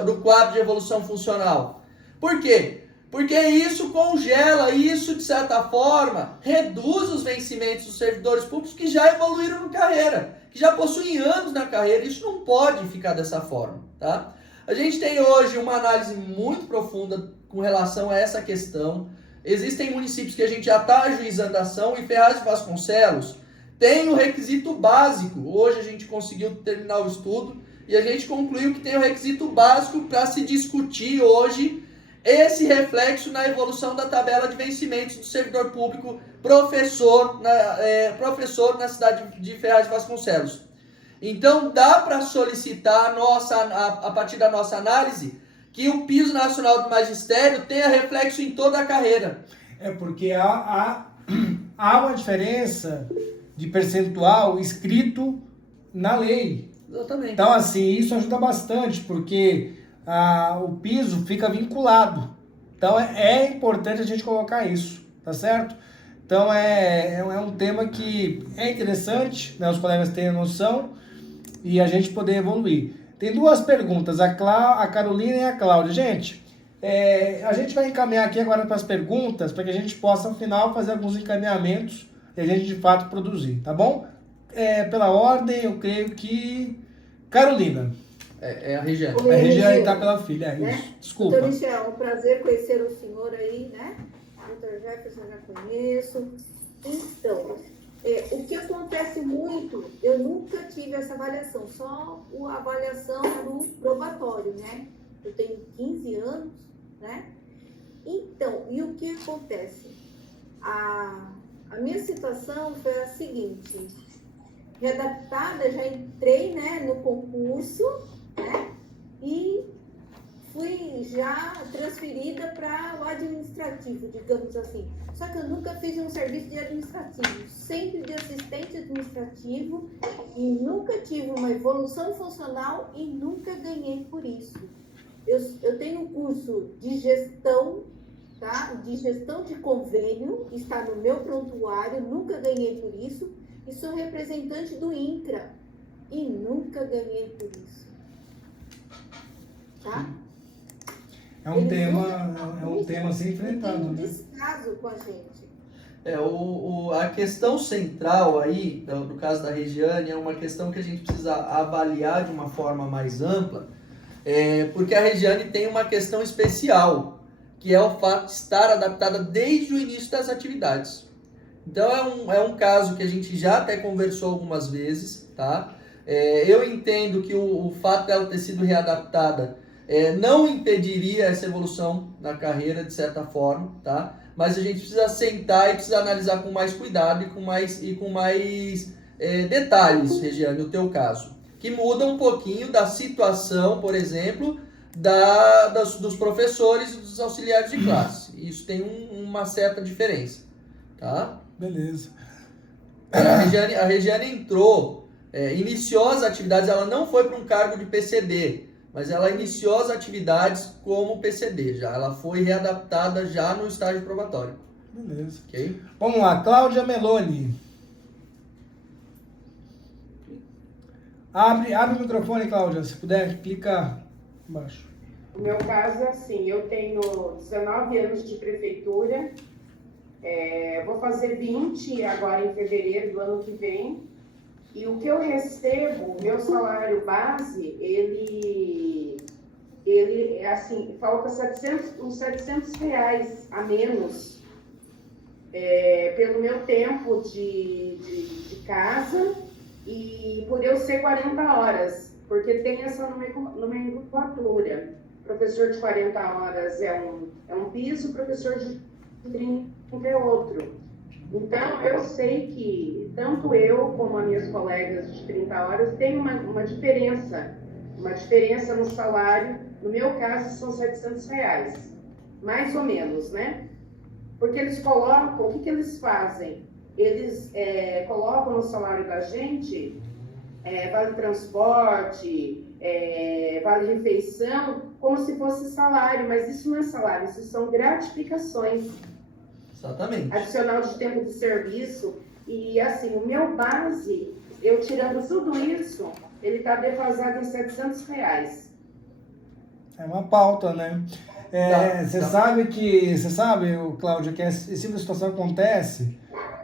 do quadro de evolução funcional. Por quê? Porque isso congela, isso de certa forma reduz os vencimentos dos servidores públicos que já evoluíram na carreira, que já possuem anos na carreira. Isso não pode ficar dessa forma, tá? A gente tem hoje uma análise muito profunda com relação a essa questão. Existem municípios que a gente já está ajuizando a ação, e Ferraz de Vasconcelos tem o requisito básico. Hoje a gente conseguiu terminar o estudo e a gente concluiu que tem o requisito básico para se discutir hoje esse reflexo na evolução da tabela de vencimentos do servidor público professor na cidade de Ferraz de Vasconcelos. Então dá para solicitar a partir da nossa análise que o piso nacional do magistério tenha reflexo em toda a carreira. Porque há uma diferença de percentual escrito na lei. Exatamente. Então, assim, isso ajuda bastante, porque o piso fica vinculado. Então, é importante a gente colocar isso, tá certo? Então, é um tema que é interessante, né, os colegas terem noção e a gente poder evoluir. Tem 2 perguntas, a Carolina e a Cláudia. Gente, a gente vai encaminhar aqui agora para as perguntas, para que a gente possa, no final, fazer alguns encaminhamentos e a gente, de fato, produzir, tá bom? Pela ordem, eu creio que... Carolina. É a Regiane. A Regiane está pela filha, né? Isso. Desculpa. Doutor Michel, é um prazer conhecer o senhor aí, né? Doutor Jefferson, eu já conheço. Então, o que acontece muito, eu nunca tive essa avaliação, só a avaliação no probatório, né? Eu tenho 15 anos, né? Então, e o que acontece? A minha situação foi a seguinte: redactada, já entrei, né, no concurso, né? E fui já transferida para o administrativo, digamos assim. Só que eu nunca fiz um serviço de administrativo, sempre de assistente administrativo, e nunca tive uma evolução funcional e nunca ganhei por isso. Eu tenho um curso de gestão, tá? De gestão de convênio, está no meu prontuário, nunca ganhei por isso, e sou representante do INCRA, e nunca ganhei por isso. Tá? É um Eles tema, usam é um tema a ser enfrentado, tem um né? descaso com a gente. A questão central aí, do caso da Regiane, é uma questão que a gente precisa avaliar de uma forma mais ampla, porque a Regiane tem uma questão especial, que é o fato de estar adaptada desde o início das atividades. Então é um caso que a gente já até conversou algumas vezes, tá? Eu entendo que o fato dela ter sido readaptada não impediria essa evolução na carreira, de certa forma, tá? Mas a gente precisa sentar e precisa analisar com mais cuidado e com mais detalhes, Regiane, no teu caso. Que muda um pouquinho da situação, por exemplo, dos professores e dos auxiliares de classe. Isso tem uma certa diferença, tá? Beleza. A Regiane entrou, iniciou as atividades, ela não foi para um cargo de PCD, mas ela iniciou as atividades como PCD já. Ela foi readaptada já no estágio probatório. Beleza. Ok? Vamos lá, Cláudia Meloni. Abre o microfone, Cláudia. Se puder, clica embaixo. O meu caso é assim, eu tenho 19 anos de prefeitura, vou fazer 20 agora em fevereiro do ano que vem, e o que eu recebo, meu salário base, ele assim, falta uns 700 reais a menos pelo meu tempo de casa e por eu ser 40 horas, porque tem essa nomenclatura. Professor de 40 horas é um piso, professor de 30 é outro. Então, eu sei que tanto eu como as minhas colegas de 30 horas tem uma diferença no salário. No meu caso, são 700 reais, mais ou menos, né? Porque eles colocam, o que eles fazem? Eles colocam no salário da gente vale transporte, vale refeição, como se fosse salário, mas isso não é salário, isso são gratificações. Exatamente. Adicional de tempo de serviço. E assim, o meu base, eu tirando tudo isso, ele está defasado em 700 reais. É uma pauta, né? Você sabe, Cláudia, que esse tipo de situação acontece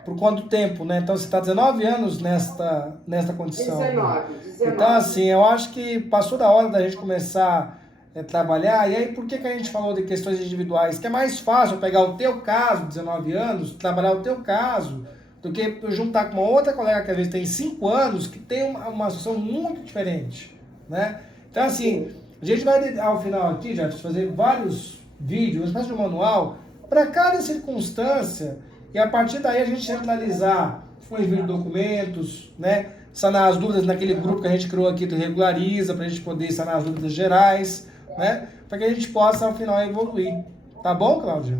por quanto tempo, né? Então você está 19 anos nesta condição. 19. Então, assim, eu acho que passou da hora da gente começar a trabalhar. E aí, por que a gente falou de questões individuais? Que é mais fácil pegar o teu caso, 19 anos, trabalhar o teu caso, do que juntar com uma outra colega que às vezes tem 5 anos, que tem uma situação muito diferente, né? Então, assim, a gente vai, ao final aqui, já fazer vários vídeos, uma espécie de manual, para cada circunstância, e a partir daí a gente centralizar o envio de documentos, né? Sanar as dúvidas naquele grupo que a gente criou aqui do Regulariza, para a gente poder sanar as dúvidas gerais, né? Para que a gente possa, ao final, evoluir. Tá bom, Cláudia?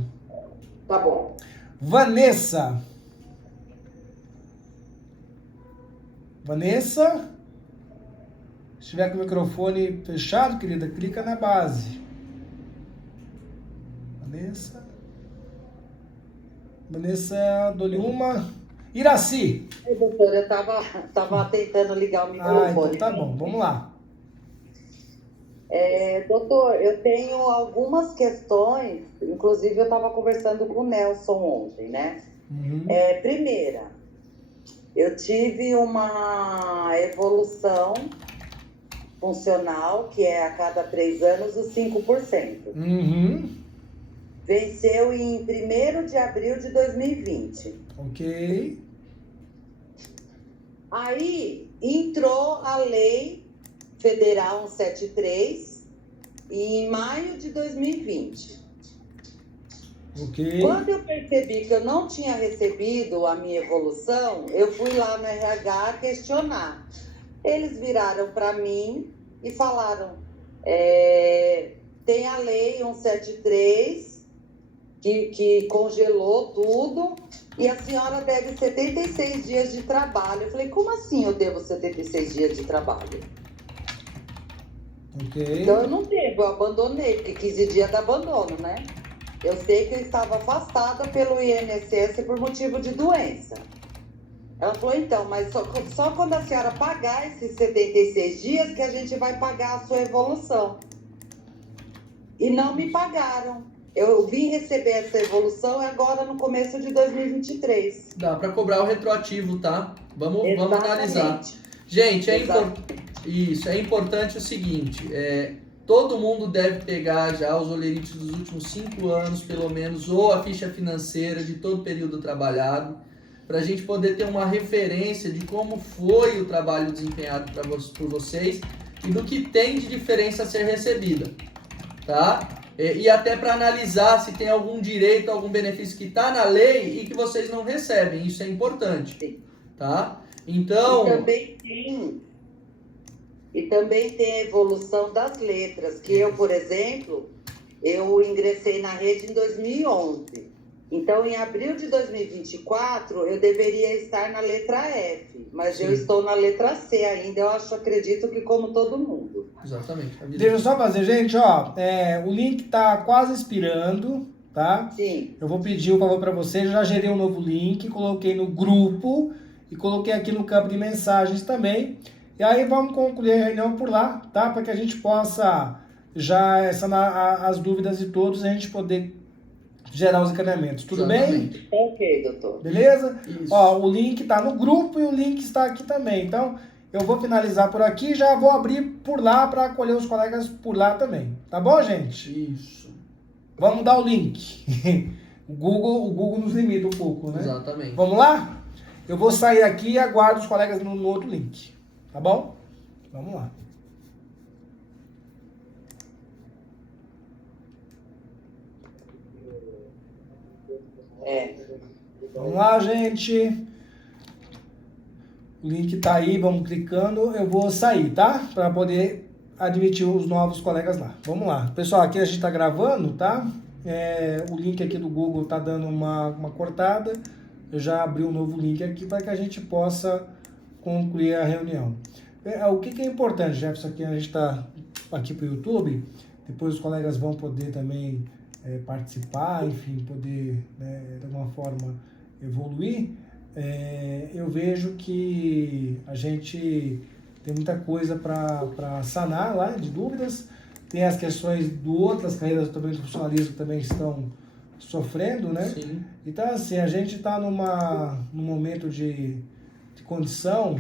Tá bom. Vanessa, se estiver com o microfone fechado, querida, clica na base. Vanessa, dou-lhe uma. Iraci. Doutora, eu tava tentando ligar o microfone. Então tá bom, vamos lá. Doutor, eu tenho algumas questões, inclusive eu estava conversando com o Nelson ontem, né? Uhum. Primeira, eu tive uma evolução funcional, que é a cada 3 anos os 5%. Uhum. Venceu em 1º de abril de 2020. Ok. Aí entrou a lei federal 173 em maio de 2020. Ok. Quando eu percebi que eu não tinha recebido a minha evolução, eu fui lá no RH questionar. Eles viraram para mim e falaram, tem a lei 173 que congelou tudo e a senhora deve 76 dias de trabalho. Eu falei, como assim eu devo 76 dias de trabalho? Ok. Então eu não devo, eu abandonei, porque 15 dias de abandono, né? Eu sei que eu estava afastada pelo INSS por motivo de doença. Ela falou, então, mas só quando a senhora pagar esses 76 dias que a gente vai pagar a sua evolução. e não me pagaram. Eu vim receber essa evolução agora no começo de 2023. Dá para cobrar o retroativo, tá? Vamos Exatamente. analisar. Gente, Exatamente. é importante o seguinte, todo mundo deve pegar já os olerites dos últimos 5 anos, pelo menos, ou a ficha financeira de todo o período trabalhado, para a gente poder ter uma referência de como foi o trabalho desempenhado por vocês e do que tem de diferença a ser recebida, tá? E até para analisar se tem algum direito, algum benefício que está na lei e que vocês não recebem, isso é importante, tá? Então... E também tem a evolução das letras, que eu, por exemplo, eu ingressei na rede em 2011. Então, em abril de 2024, eu deveria estar na letra F, mas eu estou na letra C ainda, eu acredito que como todo mundo. Exatamente. Deixa eu só fazer, gente, ó, o link tá quase expirando, tá? Sim. Eu vou pedir um favor para vocês, eu já gerei um novo link, coloquei no grupo e coloquei aqui no campo de mensagens também. E aí vamos concluir a reunião por lá, tá? Para que a gente possa já sanar as dúvidas de todos e a gente poder gerar os encaminhamentos. Tudo Exatamente. bem? Ok, doutor. Beleza? Isso. Ó, o link tá no grupo e o link está aqui também. Então, eu vou finalizar por aqui e já vou abrir por lá para acolher os colegas por lá também. Tá bom, gente? Isso. Vamos dar o link. O Google nos limita um pouco, né? Exatamente. Vamos lá? Eu vou sair aqui e aguardo os colegas no outro link. Tá bom? Vamos lá. Vamos lá, gente. O link tá aí, vamos clicando. Eu vou sair, tá? Para poder admitir os novos colegas lá. Vamos lá. Pessoal, aqui a gente tá gravando, tá? O link aqui do Google tá dando uma cortada. Eu já abri um novo link aqui para que a gente possa concluir a reunião. O que é importante, Jefferson, aqui a gente está aqui para o YouTube, depois os colegas vão poder também participar, enfim, poder, né, de alguma forma evoluir. Eu vejo que a gente tem muita coisa para sanar lá, de dúvidas, tem as questões de outras carreiras também do funcionalismo que também estão sofrendo, né? Sim. Então, assim, a gente está num momento de condição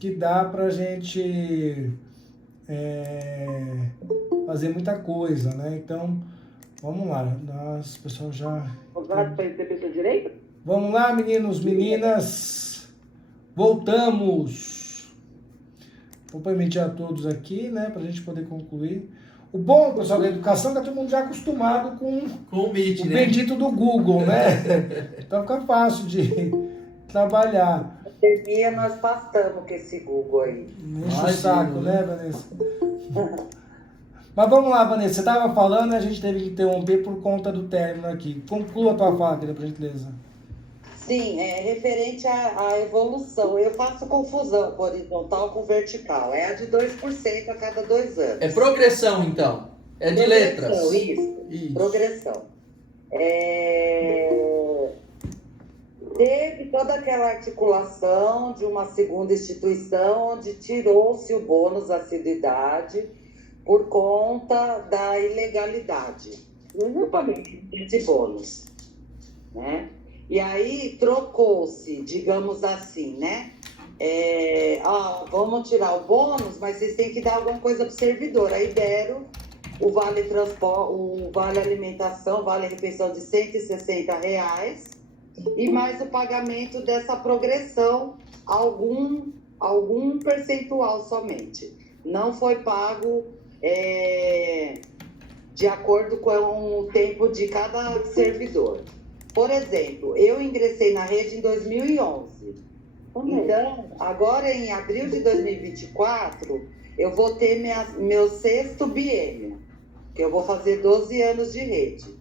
que dá para a gente fazer muita coisa, né? Então, vamos lá. Nossa, o pessoal já... Usado para receber seu direito? Vamos lá, meninos, meninas. Voltamos. Vou permitir a todos aqui, né? Para a gente poder concluir. O bom, pessoal, da educação é que todo mundo já acostumado com o Meet, o né? bendito do Google, né? Então fica fácil de trabalhar. Pandemia, nós passamos com esse Google aí. Enche o saco, né, Vanessa? Mas vamos lá, Vanessa. Você estava falando e a gente teve que interromper por conta do término aqui. Conclua a tua fala, querida, por gentileza. Sim, referente à evolução. Eu faço confusão com horizontal com vertical. É a de 2% a cada 2 anos. É progressão, então. É de letras. Isso. Progressão. Teve toda aquela articulação de uma segunda instituição onde tirou-se o bônus assiduidade por conta da ilegalidade do pagamento desse bônus, né? E aí trocou-se, digamos assim, né? Vamos tirar o bônus, mas vocês têm que dar alguma coisa para o servidor. Aí deram o vale transporte, o vale alimentação, vale refeição de R$160 e mais o pagamento dessa progressão, algum percentual somente. Não foi pago de acordo com o tempo de cada servidor. Por exemplo, eu ingressei na rede em 2011. Então, agora em abril de 2024, eu vou ter meu 6º biênio, que eu vou fazer 12 anos de rede.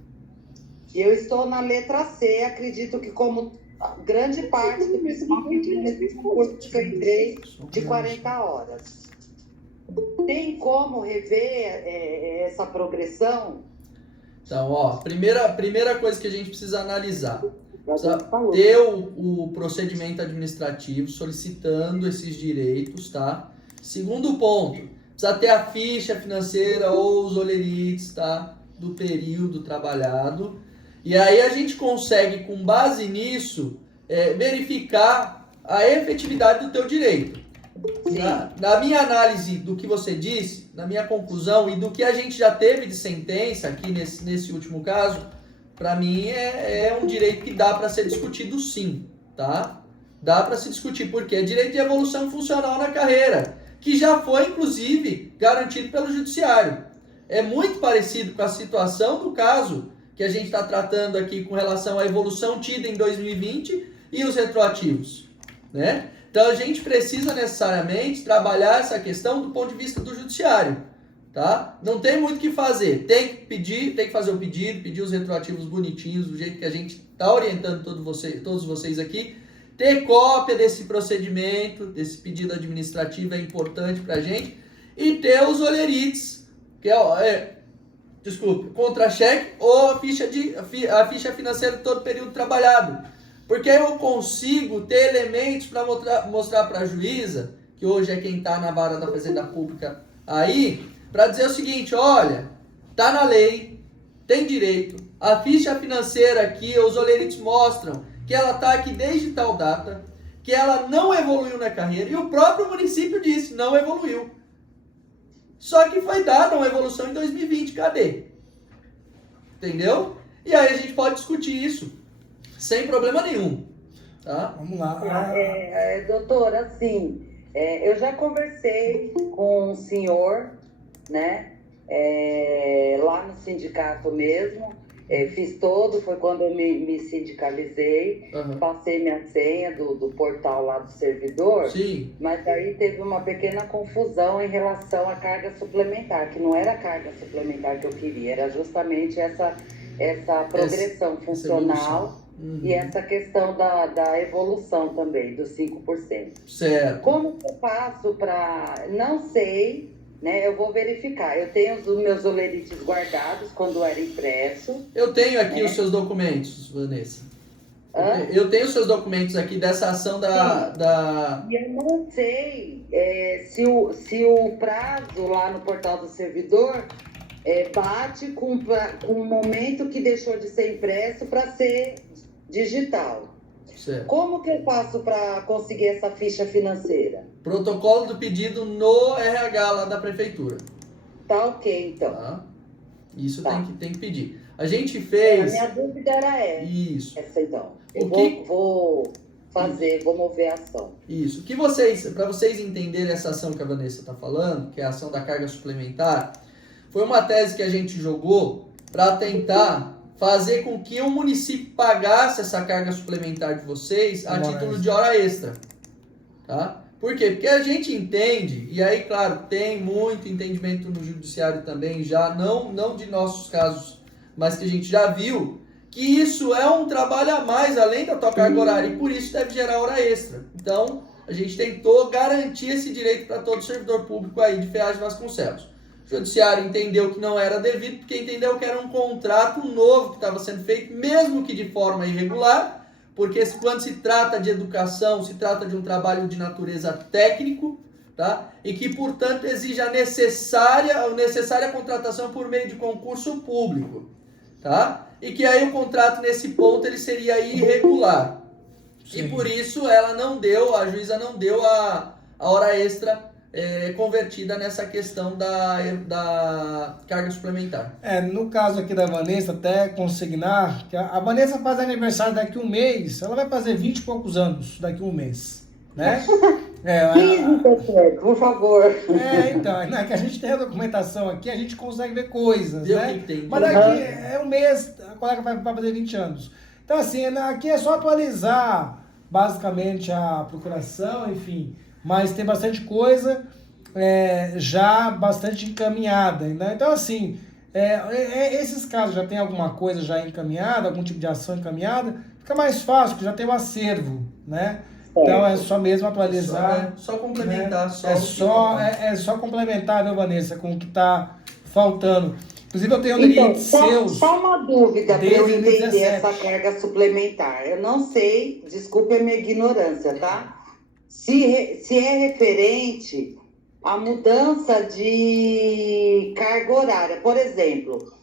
E eu estou na letra C, acredito que como grande parte do pessoal que entrou nesse curso que eu entrei de 40 horas. Tem como rever essa progressão? Então, ó, primeira coisa que a gente precisa analisar. Precisa ter o procedimento administrativo solicitando esses direitos, tá? Segundo ponto, precisa ter a ficha financeira ou os olerites, tá? do período trabalhado, e aí a gente consegue, com base nisso, verificar a efetividade do teu direito. Na minha análise do que você disse, na minha conclusão e do que a gente já teve de sentença aqui nesse último caso, para mim é um direito que dá para ser discutido sim, tá? Dá para se discutir, porque é direito de evolução funcional na carreira, que já foi, inclusive, garantido pelo judiciário. É muito parecido com a situação do caso que a gente está tratando aqui com relação à evolução tida em 2020 e os retroativos, né? Então a gente precisa necessariamente trabalhar essa questão do ponto de vista do judiciário, tá? Não tem muito o que fazer, tem que fazer o pedido, pedir os retroativos bonitinhos, do jeito que a gente está orientando todos vocês aqui. Ter cópia desse procedimento, desse pedido administrativo é importante para a gente, e ter os olerites, que contra-cheque ou a ficha financeira de todo o período trabalhado. Porque aí eu consigo ter elementos para mostrar para a juíza, que hoje é quem está na vara da Fazenda Pública aí, para dizer o seguinte: olha, tá na lei, tem direito, a ficha financeira aqui, os olerites mostram que ela está aqui desde tal data, que ela não evoluiu na carreira, e o próprio município disse, não evoluiu. Só que foi dada uma evolução em 2020, cadê? Entendeu? E aí a gente pode discutir isso, sem problema nenhum. Tá? Vamos lá. Doutor, assim, eu já conversei com o senhor, né, lá no sindicato mesmo, fiz foi quando eu me sindicalizei, passei minha senha do portal lá do servidor. Sim. Mas aí teve uma pequena confusão em relação à carga suplementar, que não era a carga suplementar que eu queria, era justamente essa progressão funcional e essa questão da evolução também, dos 5%. Certo. Como eu faço para... Não sei... Né, eu vou verificar. Eu tenho os meus olerites guardados quando era impresso. Eu tenho aqui os seus documentos, Vanessa. Eu tenho os seus documentos aqui dessa ação da... E eu não sei se o prazo lá no portal do servidor bate com o momento que deixou de ser impresso para ser digital. Certo. Como que eu faço para conseguir essa ficha financeira? Protocolo do pedido no RH lá da prefeitura. Tá ok, então. Tá? Isso tem que pedir. A gente fez... A minha dúvida era essa. Isso. Essa, então. Vou mover a ação. Isso. Para vocês entenderem essa ação que a Vanessa está falando, que é a ação da carga suplementar, foi uma tese que a gente jogou para tentar fazer com que o município pagasse essa carga suplementar de vocês a título de hora extra. Tá? Por quê? Porque a gente entende, e aí, claro, tem muito entendimento no judiciário também, já não de nossos casos, mas que a gente já viu, que isso é um trabalho a mais, além da tua carga horária, e por isso deve gerar hora extra. Então, a gente tentou garantir esse direito para todo servidor público aí de Ferraz de Vasconcelos. O judiciário entendeu que não era devido, porque entendeu que era um contrato novo que estava sendo feito, mesmo que de forma irregular, porque quando se trata de educação, se trata de um trabalho de natureza técnico, tá? E que, portanto, exige a necessária contratação por meio de concurso público, tá? E que aí o contrato, nesse ponto, ele seria irregular. Sim. E por isso a juíza não deu a hora extra convertida nessa questão da carga suplementar. No caso aqui da Vanessa, até consignar, que a Vanessa faz aniversário daqui a um mês, ela vai fazer 20 e poucos anos daqui a um mês, né? 15%, por favor. Então, é que a gente tem a documentação aqui, a gente consegue ver coisas, né? Entendi. Mas daqui é um mês, a colega vai fazer 20 anos. Então, assim, aqui é só atualizar, basicamente, a procuração, enfim... Mas tem bastante coisa já bastante encaminhada, né? Então, assim, esses casos já tem alguma coisa já encaminhada, algum tipo de ação encaminhada, fica mais fácil, porque já tem um acervo, né? Então, é só mesmo atualizar. Só complementar. Né? É só complementar, viu, Vanessa, com o que está faltando. Inclusive, eu tenho seus... Só uma dúvida para eu entender essa carga suplementar. Eu não sei, desculpe a minha ignorância, tá? Se é referente à mudança de carga horária. Por exemplo,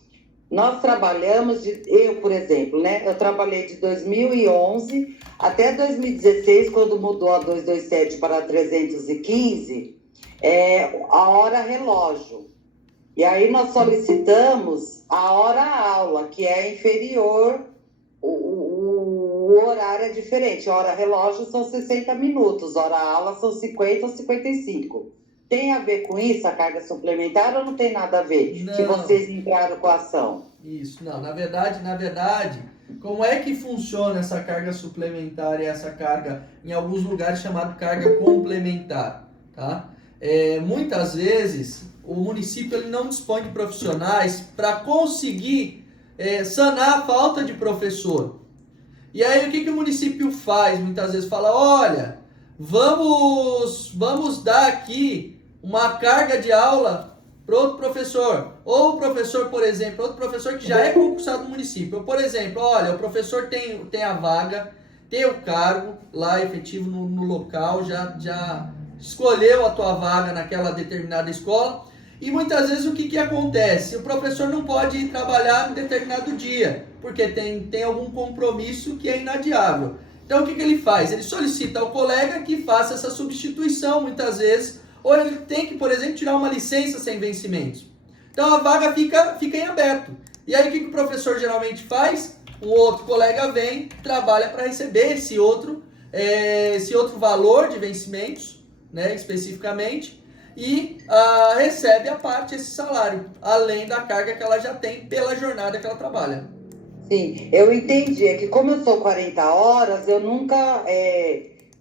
Nós trabalhamos, eu, por exemplo, né? Eu trabalhei de 2011 até 2016, quando mudou a 227 para a 315, a hora relógio. E aí nós solicitamos a hora aula, que é inferior, o horário é diferente. A hora relógio são 60 minutos, hora aula são 50 ou 55. Tem a ver com isso, a carga suplementar, ou não tem nada a ver? Não. Que vocês entraram com a ação? Isso, não, na verdade, como é que funciona essa carga suplementar e essa carga, em alguns lugares, chamado carga complementar, tá? Muitas vezes, o município ele não dispõe de profissionais para conseguir sanar a falta de professor. E aí, o que o município faz? Muitas vezes fala, olha, vamos dar aqui uma carga de aula para outro professor. Ou o professor, por exemplo, outro professor que já é concursado no município. Ou, por exemplo, olha, o professor tem a vaga, tem o cargo lá efetivo no local, já escolheu a tua vaga naquela determinada escola. E muitas vezes o que acontece? O professor não pode ir trabalhar em determinado dia, porque tem algum compromisso que é inadiável. Então o que ele faz? Ele solicita ao colega que faça essa substituição muitas vezes, ou ele tem que, por exemplo, tirar uma licença sem vencimentos. Então a vaga fica em aberto. E aí o que o professor geralmente faz? Um outro colega vem, trabalha para receber esse outro valor de vencimentos, né, especificamente, e recebe a parte, esse salário, além da carga que ela já tem pela jornada que ela trabalha. Sim, eu entendi. É que como eu sou 40 horas, eu nunca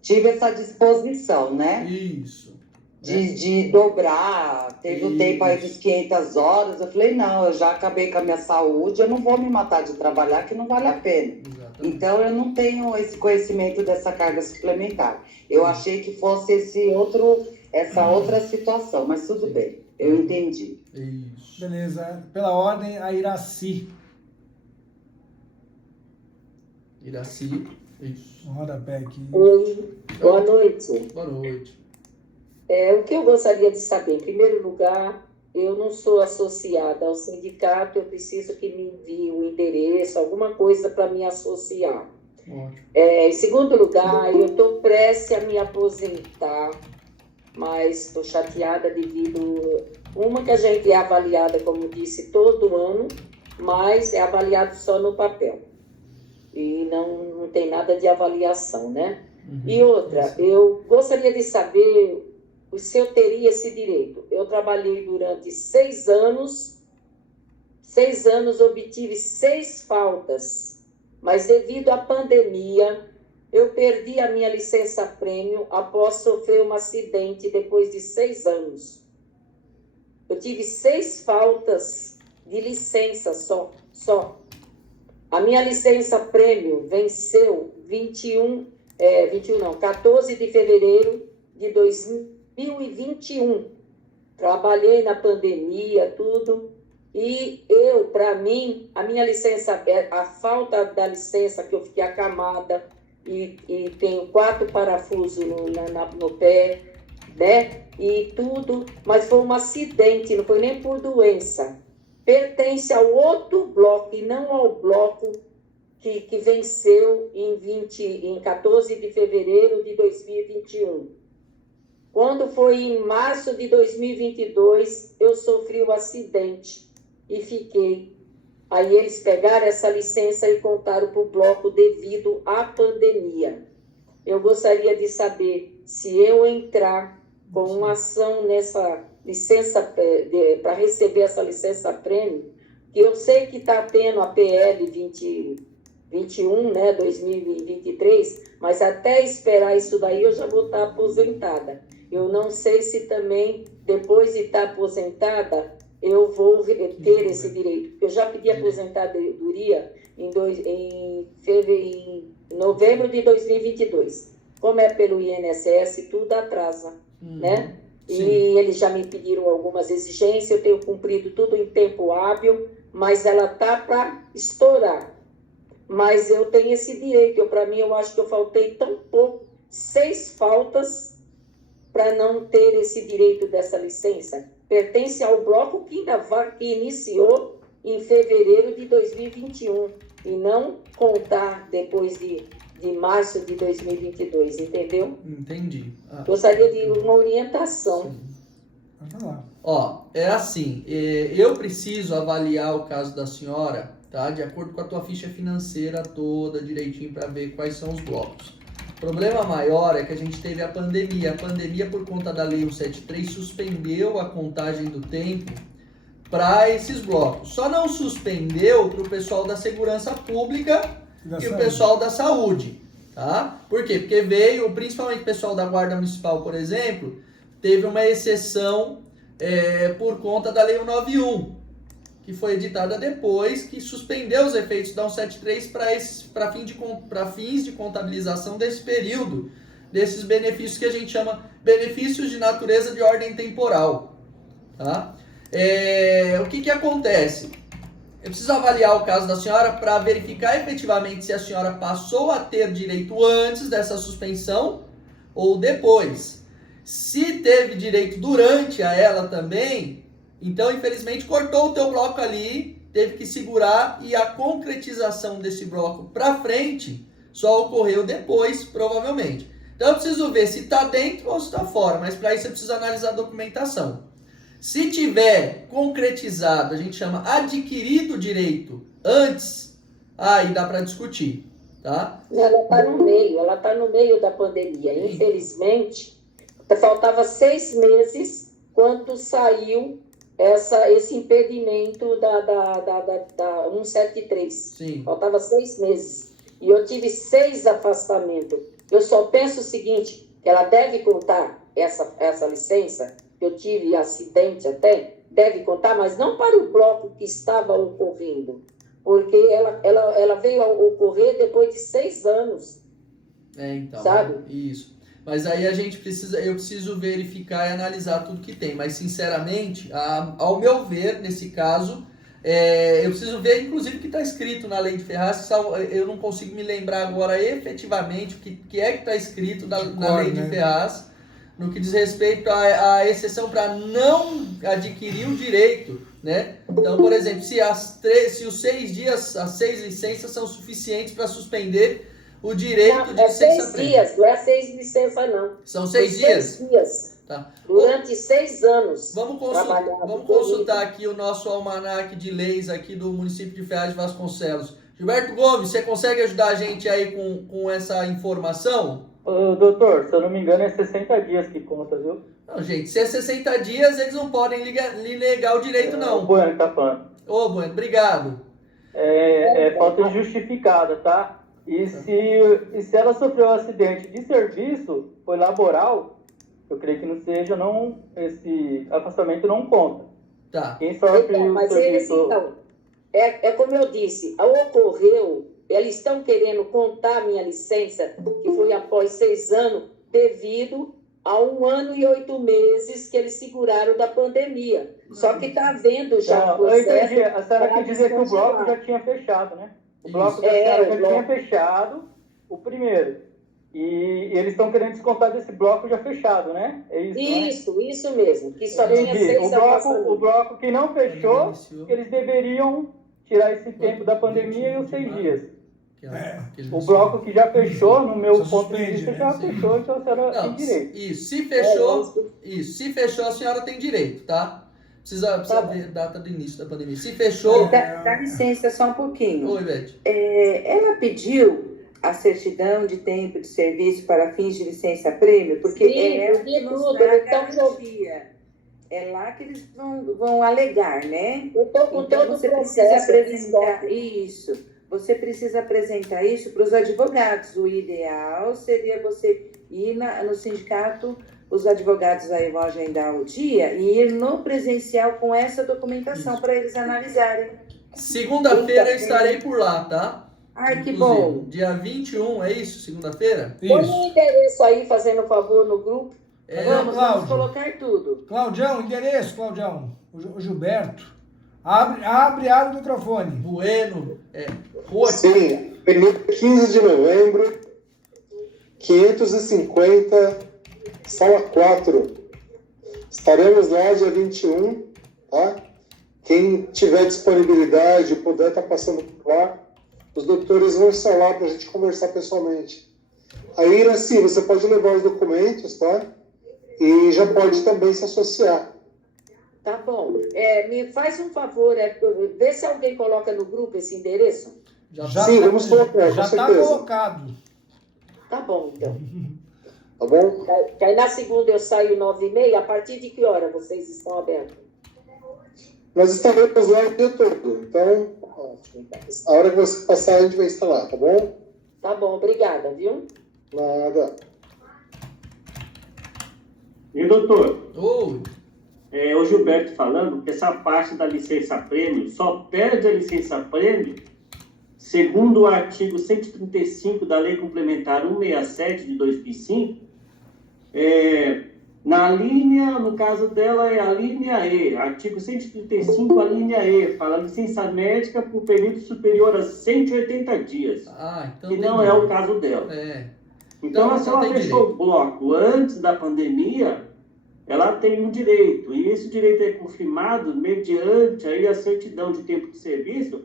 tive essa disposição, né? Isso. De dobrar. Teve um tempo aí dos 500 horas. Eu falei, não, eu já acabei com a minha saúde, eu não vou me matar de trabalhar, que não vale a pena. Exatamente. Então, eu não tenho esse conhecimento dessa carga suplementar. Eu achei que fosse essa outra situação, mas tudo bem, eu entendi. Isso. Beleza. Pela ordem, a Iraci. Iraci, isso. Um rodapé aqui. Oi, boa noite. Boa noite. O que eu gostaria de saber, em primeiro lugar, eu não sou associada ao sindicato, eu preciso que me envie o endereço, alguma coisa para me associar. Em segundo lugar, eu estou prestes a me aposentar, mas estou chateada devido... Uma que a gente é avaliada, como disse, todo ano, mas é avaliado só no papel. E não tem nada de avaliação, né? Uhum. E outra, eu gostaria de saber se eu teria esse direito. Eu trabalhei durante 6 anos, obtive 6 faltas, mas devido à pandemia, eu perdi a minha licença-prêmio após sofrer um acidente depois de 6 anos. Eu tive 6 faltas de licença só. A minha licença-prêmio venceu 14 de fevereiro de 2021. Trabalhei na pandemia, tudo. E para mim, a minha licença, a falta da licença que eu fiquei acamada e tenho 4 parafusos no pé, né? E tudo, mas foi um acidente, não foi nem por doença. Pertence ao outro bloco e não ao bloco que venceu em 14 de fevereiro de 2021. Quando foi em março de 2022, eu sofri o acidente e fiquei. Aí eles pegaram essa licença e contaram para o bloco devido à pandemia. Eu gostaria de saber se eu entrar com uma ação nessa licença, para receber essa licença-prêmio, que eu sei que está tendo a PL 2021, né, 2023, mas até esperar isso daí eu já vou estar aposentada. Eu não sei se também, depois de estar aposentada, eu vou ter esse direito. Eu já pedi aposentadoria em novembro de 2022. Como é pelo INSS, tudo atrasa, né? Sim. E eles já me pediram algumas exigências, eu tenho cumprido tudo em tempo hábil, mas ela tá para estourar. Mas eu tenho esse direito, para mim eu acho que eu faltei tão pouco, 6 faltas para não ter esse direito dessa licença. Pertence ao bloco que iniciou em fevereiro de 2021 e não contar depois de março de 2022, entendeu? Entendi. Gostaria de uma orientação. Vamos lá. Ó, é assim, eu preciso avaliar o caso da senhora, tá? De acordo com a tua ficha financeira toda, direitinho, para ver quais são os blocos. O problema maior é que a gente teve a pandemia. A pandemia, por conta da Lei 173, suspendeu a contagem do tempo para esses blocos. Só não suspendeu para o pessoal da segurança pública e o pessoal da saúde, tá? Por quê? Porque veio, principalmente o pessoal da Guarda Municipal, por exemplo, teve uma exceção por conta da Lei 191, que foi editada depois, que suspendeu os efeitos da 173 para fins de contabilização desse período, desses benefícios que a gente chama benefícios de natureza de ordem temporal, tá? O que acontece? Eu preciso avaliar o caso da senhora para verificar efetivamente se a senhora passou a ter direito antes dessa suspensão ou depois. Se teve direito durante a ela também, então infelizmente cortou o teu bloco ali, teve que segurar, e a concretização desse bloco para frente só ocorreu depois, provavelmente. Então eu preciso ver se está dentro ou se está fora, mas para isso eu preciso analisar a documentação. Se tiver concretizado, a gente chama adquirido direito antes, aí dá para discutir, tá? Ela está no meio da pandemia. Infelizmente, faltava 6 meses quando saiu esse impedimento da 173. Sim. Faltava 6 meses. E eu tive 6 afastamentos. Eu só penso o seguinte, que ela deve contar essa licença, que eu tive acidente até, deve contar, mas não para o bloco que estava ocorrendo, porque ela veio a ocorrer depois de 6 anos. Então, sabe? Isso. Mas aí eu preciso verificar e analisar tudo que tem. Mas, sinceramente, ao meu ver, nesse caso, eu preciso ver, inclusive, o que está escrito na Lei de Ferraz. Eu não consigo me lembrar agora efetivamente o que é que está escrito na Lei de Ferraz, no que diz respeito à exceção para não adquirir o direito, né? Então, por exemplo, se os 6 dias, as 6 licenças são suficientes para suspender o direito de licença prêmio. 6 dias, não é 6 licenças, não. São 6 dias? 6 dias. Tá. Durante 6 anos. Vamos consultar aqui o nosso almanaque de leis aqui do município de Ferraz de Vasconcelos. Gilberto Gomes, você consegue ajudar a gente aí com essa informação? Doutor, se eu não me engano é 60 dias que conta, viu? Não, gente, se é 60 dias, eles não podem lhe negar o direito, não. O Bueno tá falando. Ô, Bueno, obrigado. É falta injustificada, tá? E se ela sofreu um acidente de serviço, foi laboral, eu creio que não seja, esse afastamento não conta. Tá. Quem sofre o serviço... É como eu disse, ocorreu, eles estão querendo contar a minha licença, que foi após 6 anos, devido a 1 ano e 8 meses que eles seguraram da pandemia. Só que está havendo já... eu entendi. A senhora quer dizer que o bloco já tinha fechado, né? O bloco da senhora já tinha fechado, o primeiro. E eles estão querendo descontar desse bloco já fechado, né? É isso, né? Isso mesmo. Que só tinha 6 afastamentos. O bloco que não fechou, eles deveriam tirar esse tempo da pandemia e os 6 dias. O bloco que já fechou, no meu ponto de vista, já fechou, então a senhora tem direito. Isso, se fechou, a senhora tem direito, tá? Precisa ver a data do início da pandemia. Se fechou... Dá licença só um pouquinho. Oi, Beth. Ela pediu a certidão de tempo de serviço para fins de licença-prêmio, porque é ela que nos dá a garantia. É lá que eles vão alegar, né? Eu estou com então, todo você o precisa processo. apresentar isso. Você precisa apresentar isso para os advogados. O ideal seria você ir no sindicato, os advogados aí vão agendar o dia e ir no presencial com essa documentação para eles analisarem. Segunda-feira eu estarei por lá, tá? Ai, que Inclusive, bom. Dia 21, é isso? Segunda-feira? Põe o endereço aí, fazendo favor, no grupo. Vamos colocar tudo. Claudião, endereço, Claudião. O Gilberto. Abre o microfone. Bueno. Sim, 15 de novembro, 550, sala 4. Estaremos lá dia 21, tá? Quem tiver disponibilidade, puder estar passando por lá, os doutores vão estar lá para a gente conversar pessoalmente. Aí, Iraci, você pode levar os documentos, tá? E já pode também se associar. Tá bom. Me faz um favor, vê se alguém coloca no grupo esse endereço. Sim, vamos colocar, já com certeza. está colocado. Tá bom, então. Tá bom? Que aí na segunda eu saio 9h30, a partir de que hora vocês estão abertos? Nós estaremos lá o dia todo. Então, a hora que você passar, a gente vai estar lá, tá bom? Tá bom, obrigada, viu? Nada. E doutor, Oi. o Gilberto falando que essa parte da licença-prêmio só perde a licença-prêmio segundo o artigo 135 da Lei Complementar 167 de 2005, na linha, no caso dela é a linha E, artigo 135, a linha E, fala licença médica por período superior a 180 dias, Então que não é o caso dela. Então, se ela fechou o bloco antes da pandemia, ela tem um direito, e esse direito é confirmado mediante aí a certidão de tempo de serviço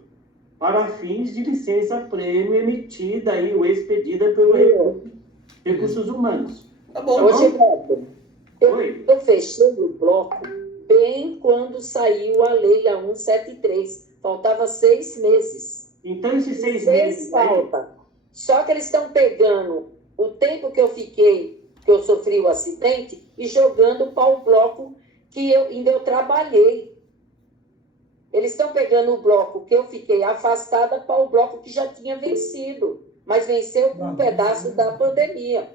para fins de licença-prêmio emitida aí, ou expedida pelo Recursos Humanos. Tá bom. Ô, Gilberto, Oi? eu fechei o bloco bem quando saiu a lei, a 173. Faltava 6 meses. Então, esses 6 Sem meses aí, falta. Só que eles estão pegando o tempo que eu fiquei, que eu sofri o acidente, e jogando para o bloco que eu trabalhei. Eles estão pegando o bloco que eu fiquei afastada para o bloco que já tinha vencido, mas venceu com um pedaço da pandemia.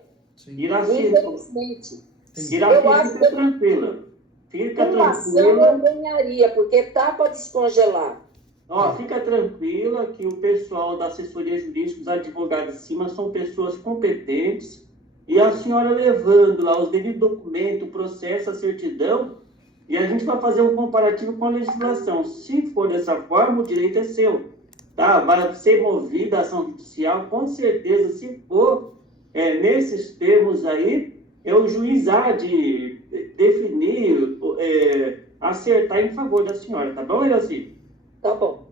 Iraci, Infelizmente. fica que tranquila. Fica uma ação tranquila. eu ganharia, porque tá para descongelar. Fica tranquila que o pessoal da assessoria jurídica, os advogados de cima, são pessoas competentes, e a senhora levando lá os devidos documentos, o processo, a certidão, e a gente vai fazer um comparativo com a legislação. Se for dessa forma, o direito é seu. Tá? Vai ser movida a ação judicial, com certeza, se for nesses termos aí, o juiz há de definir, acertar em favor da senhora, tá bom, Iraci? Tá bom.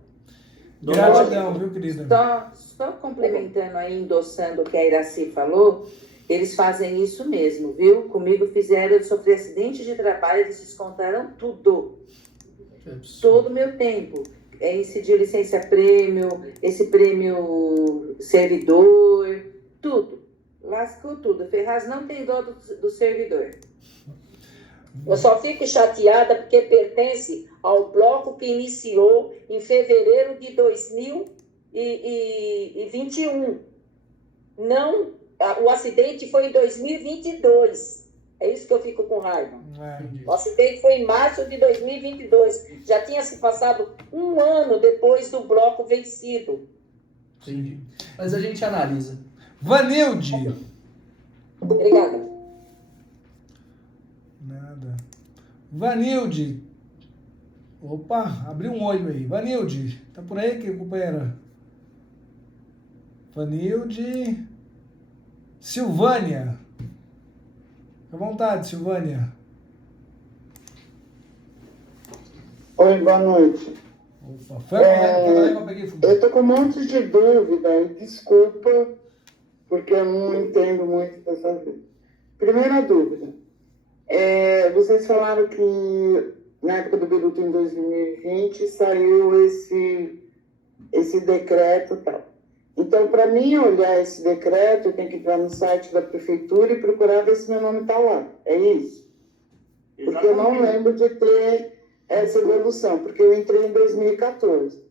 Gratidão, viu, querida? Só complementando aí, endossando o que a Iraci falou, eles fazem isso mesmo, viu? Comigo fizeram, eu sofri acidente de trabalho, eles descontaram tudo. Todo o meu tempo. Incidiu licença-prêmio, esse prêmio servidor, tudo. Lascou tudo. Ferraz não tem dó do servidor. Eu só fico chateada porque pertence ao bloco que iniciou em fevereiro de 2021. Não, o acidente foi em 2022. É isso que eu fico com raiva. O acidente foi em março de 2022. Já tinha se passado um ano depois do bloco vencido. Entendi. Mas a gente analisa. Vanilde. Obrigada. Nada. Vanilde. Opa, abriu um olho aí. Vanilde, tá por aí, que companheira? Vanilde. Silvânia. Fica à vontade, Silvânia. Oi, boa noite. Opa, foi a que eu peguei fundo. Eu tô com um monte de dúvida e desculpa, porque eu não entendo muito dessa vida. Primeira dúvida. Vocês falaram que na época do Biruta, em 2020, saiu esse decreto e tal. Então, para mim olhar esse decreto, eu tenho que entrar no site da prefeitura e procurar ver se meu nome está lá. É isso? Porque eu não lembro de ter essa evolução, porque eu entrei em 2014.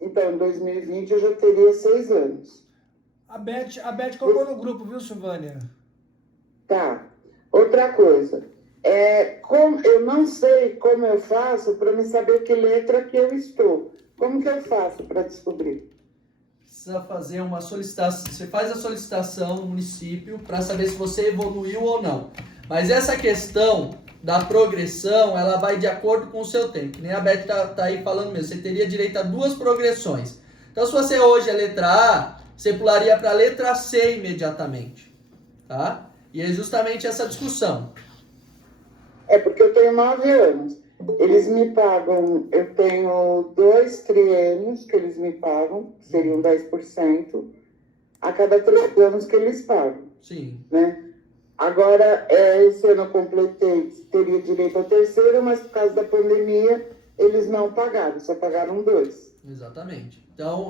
Então, em 2020, eu já teria 6 anos. A Beth colocou no grupo, viu, Silvânia? Tá. Outra coisa. Eu não sei como eu faço para me saber que letra que eu estou. Como que eu faço para descobrir? Precisa fazer uma solicitação. Você faz a solicitação no município para saber se você evoluiu ou não. Mas essa questão da progressão, ela vai de acordo com o seu tempo. Que nem a Beth tá aí falando mesmo. Você teria direito a 2 progressões. Então, se você hoje é letra A, você pularia para a letra C imediatamente. Tá? E é justamente essa discussão. Porque eu tenho 9 anos. Eles me pagam, eu tenho 2 triênios que eles me pagam, que seriam 10%, a cada 3 anos que eles pagam, Sim. né? Agora, esse ano eu completei, teria direito ao terceiro, mas por causa da pandemia, eles não pagaram, só pagaram 2. Exatamente.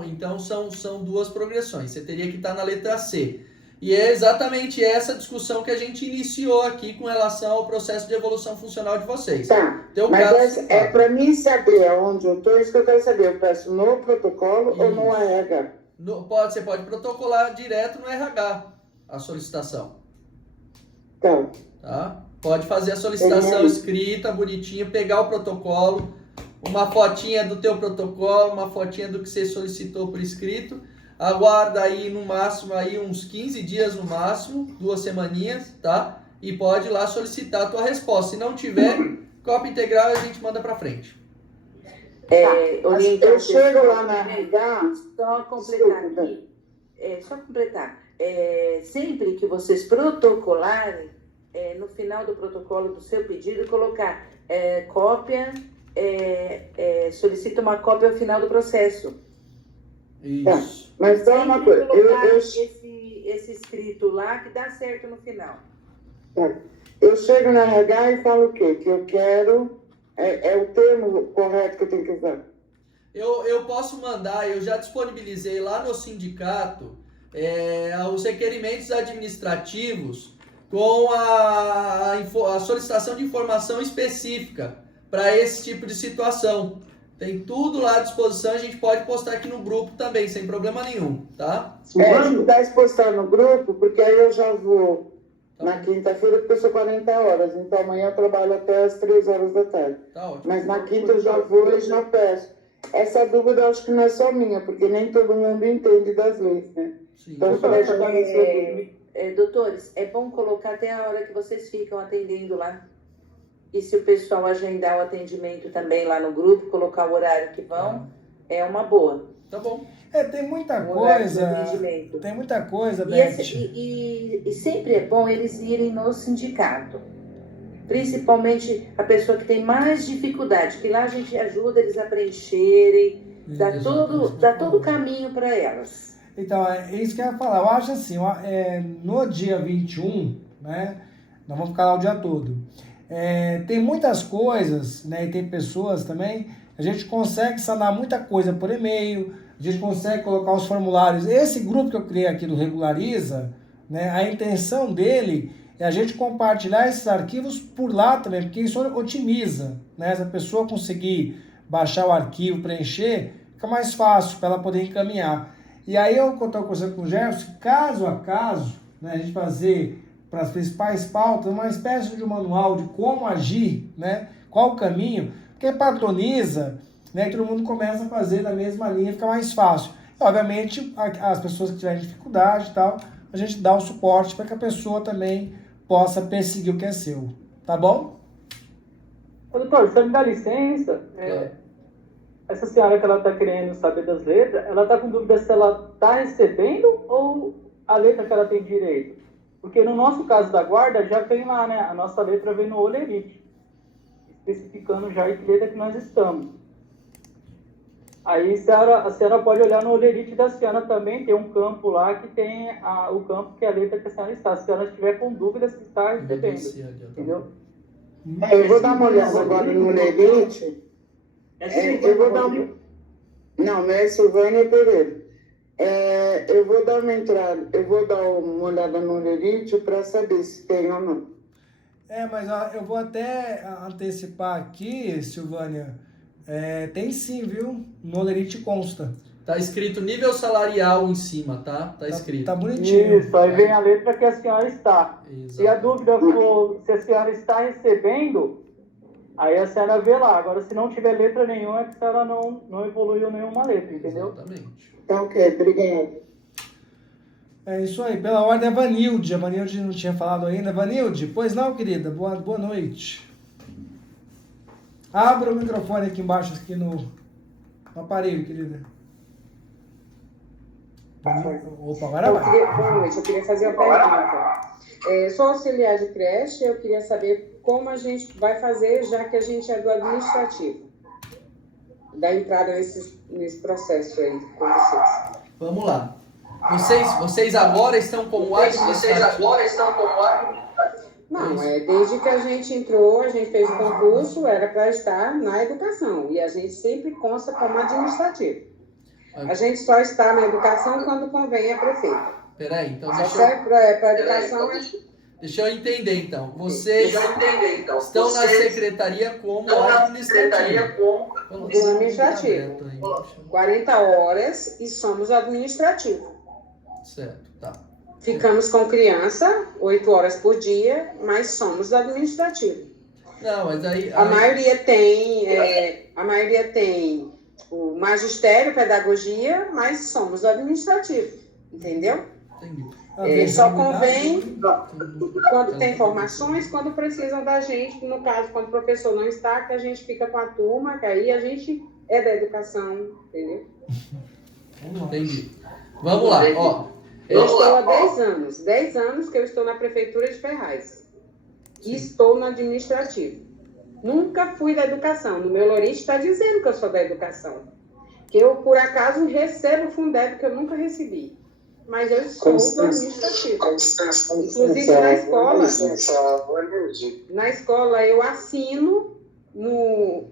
Então são duas progressões. Você teria que estar na letra C. E é exatamente essa discussão que a gente iniciou aqui com relação ao processo de evolução funcional de vocês. Tá, Teu mas caso, é para mim saber aonde eu estou, isso que eu quero saber. Eu peço no protocolo ou no Isso. RH? Você pode protocolar direto no RH a solicitação. Tá. Tá? Pode fazer a solicitação escrita, bonitinha, pegar o protocolo, uma fotinha do teu protocolo, uma fotinha do que você solicitou por escrito. Aguarda aí no máximo aí uns 15 dias no máximo, 2 semaninhas, tá? E pode ir lá solicitar a tua resposta. Se não tiver, cópia integral a gente manda para frente. Eu chego lá na RH. Só completar aqui. Só completar. Sempre que vocês protocolarem, no final do protocolo do seu pedido, colocar cópia, solicita uma cópia ao final do processo. Isso. Tá. Mas só uma coisa. Esse escrito lá que dá certo no final. Tá. Eu chego na RH e falo o quê? Que eu quero. É o termo correto que eu tenho que usar. Eu posso mandar, eu já disponibilizei lá no sindicato os requerimentos administrativos com a solicitação de informação específica para esse tipo de situação. Tem tudo lá à disposição, a gente pode postar aqui no grupo também, sem problema nenhum, tá? Se pudesse postar no grupo, porque aí eu já vou na quinta-feira, porque eu sou 40 horas, então amanhã eu trabalho até as 3 horas da tarde. Tá ótimo. Mas na quinta eu já vou e já peço. Essa dúvida eu acho que não é só minha, porque nem todo mundo entende das leis, né? Sim. Então, para ajudar nesse Doutores, é bom colocar até a hora que vocês ficam atendendo lá. E se o pessoal agendar o atendimento também lá no grupo, colocar o horário que vão, é uma boa. Tá bom. Tem muita O horário do coisa. atendimento. Tem muita coisa, E, Beth. e sempre é bom eles irem no sindicato. Principalmente a pessoa que tem mais dificuldade, que lá a gente ajuda eles a preencherem, dá todo o caminho para elas. Então, é isso que eu ia falar. Eu acho assim, no dia 21, né? Nós vamos ficar lá o dia todo. Tem muitas coisas, né? E tem pessoas também. A gente consegue sanar muita coisa por e-mail, a gente consegue colocar os formulários. Esse grupo que eu criei aqui do Regulariza, né? A intenção dele é a gente compartilhar esses arquivos por lá também, porque isso otimiza, né? Se a pessoa conseguir baixar o arquivo, preencher, fica mais fácil para ela poder encaminhar. E aí eu estou conversando com o Jefferson, caso a caso, né, a gente fazer para as principais pautas uma espécie de manual de como agir, né, qual o caminho, porque patroniza, né, e todo mundo começa a fazer na mesma linha, fica mais fácil. E, obviamente, as pessoas que tiverem dificuldade e tal, a gente dá o suporte para que a pessoa também possa perseguir o que é seu. Tá bom? Doutor, você me dá licença? Essa senhora que ela está querendo saber das letras, ela está com dúvida se ela está recebendo ou a letra que ela tem direito? Porque no nosso caso da guarda, já vem lá, né? A nossa letra vem no olerite, especificando já em que letra que nós estamos. Aí a senhora pode olhar no olerite da senhora também, tem um campo lá que tem o campo que é a letra que a senhora está. Se a senhora estiver com dúvida, se está recebendo. Entendeu? Eu vou dar uma olhada agora no olerite. Eu vou dar uma... Não é Silvânia Pereira. Eu vou dar uma entrada, eu vou dar uma olhada no olerite para saber se tem ou não. Mas eu vou até antecipar aqui, Silvânia. Tem sim, viu? No olerite consta. Tá escrito nível salarial em cima, tá? Tá escrito. Tá bonitinho. Isso, aí vem a letra que a senhora está. Exato. Se a dúvida for se a senhora está recebendo, aí a senhora vê lá. Agora, se não tiver letra nenhuma, é que a senhora não evoluiu nenhuma letra, entendeu? Exatamente. Então, ok, obrigada. É isso aí. Pela ordem, a Vanilde. A Vanilde não tinha falado ainda. Vanilde, pois não, querida? Boa noite. Abra o microfone aqui embaixo, aqui no aparelho, querida. Opa, agora vai. Boa noite, eu queria fazer uma pergunta. Sou auxiliar de creche, eu queria saber como a gente vai fazer, já que a gente é do administrativo, dar entrada nesse processo aí com vocês. Vamos lá. Vocês agora estão como administrativo? Não, desde que a gente entrou, a gente fez o concurso, era para estar na educação, e a gente sempre consta como administrativo. A gente só está na educação quando convém a prefeita. Peraí, então para educação deixa eu entender então. Vocês estão na secretaria como administrativo. Administrativo. 40 horas e somos administrativo. Certo, tá. Ficamos com criança 8 horas por dia, mas somos administrativo. Não, mas aí... A maioria tem o magistério, pedagogia, mas somos administrativo, entendeu? Entendi. Só convém quando tem formações, quando precisam da gente, no caso, quando o professor não está, que a gente fica com a turma, que aí a gente é da educação, entendeu? Entendi. Vamos lá, ó. Eu estou há 10 anos que eu estou na Prefeitura de Ferraz. E estou no administrativo. Nunca fui da educação. No meu Lorite está dizendo que eu sou da educação. Que eu, por acaso, recebo o Fundeb que eu nunca recebi. Mas eu sou do administrativo. Inclusive na escola eu assino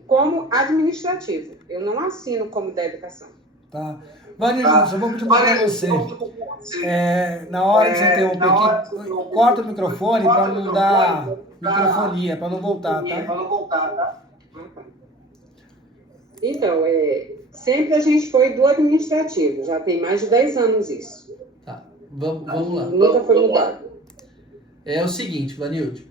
como administrativo. Eu não assino como da educação. Tá. Vanilson, só vou pedir para você. Na hora que você interromper aqui, corta o microfone para não dar microfonia, para não voltar, tá? Então, sempre a gente foi do administrativo. Já tem mais de 10 anos isso. Tá, vamos lá. Nunca foi mudado. É o seguinte, Vanilde.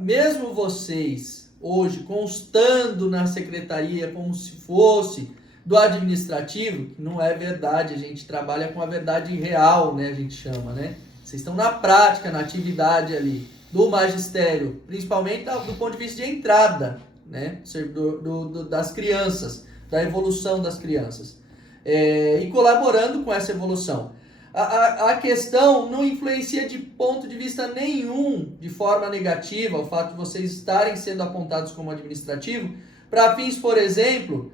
Mesmo vocês hoje constando na secretaria como se fosse do administrativo, que não é verdade, a gente trabalha com a verdade real, né, a gente chama, né? Vocês estão na prática, na atividade ali do magistério, principalmente do ponto de vista de entrada, né, das crianças, da evolução das crianças, e colaborando com essa evolução. A questão não influencia de ponto de vista nenhum, de forma negativa, o fato de vocês estarem sendo apontados como administrativo, para fins, por exemplo,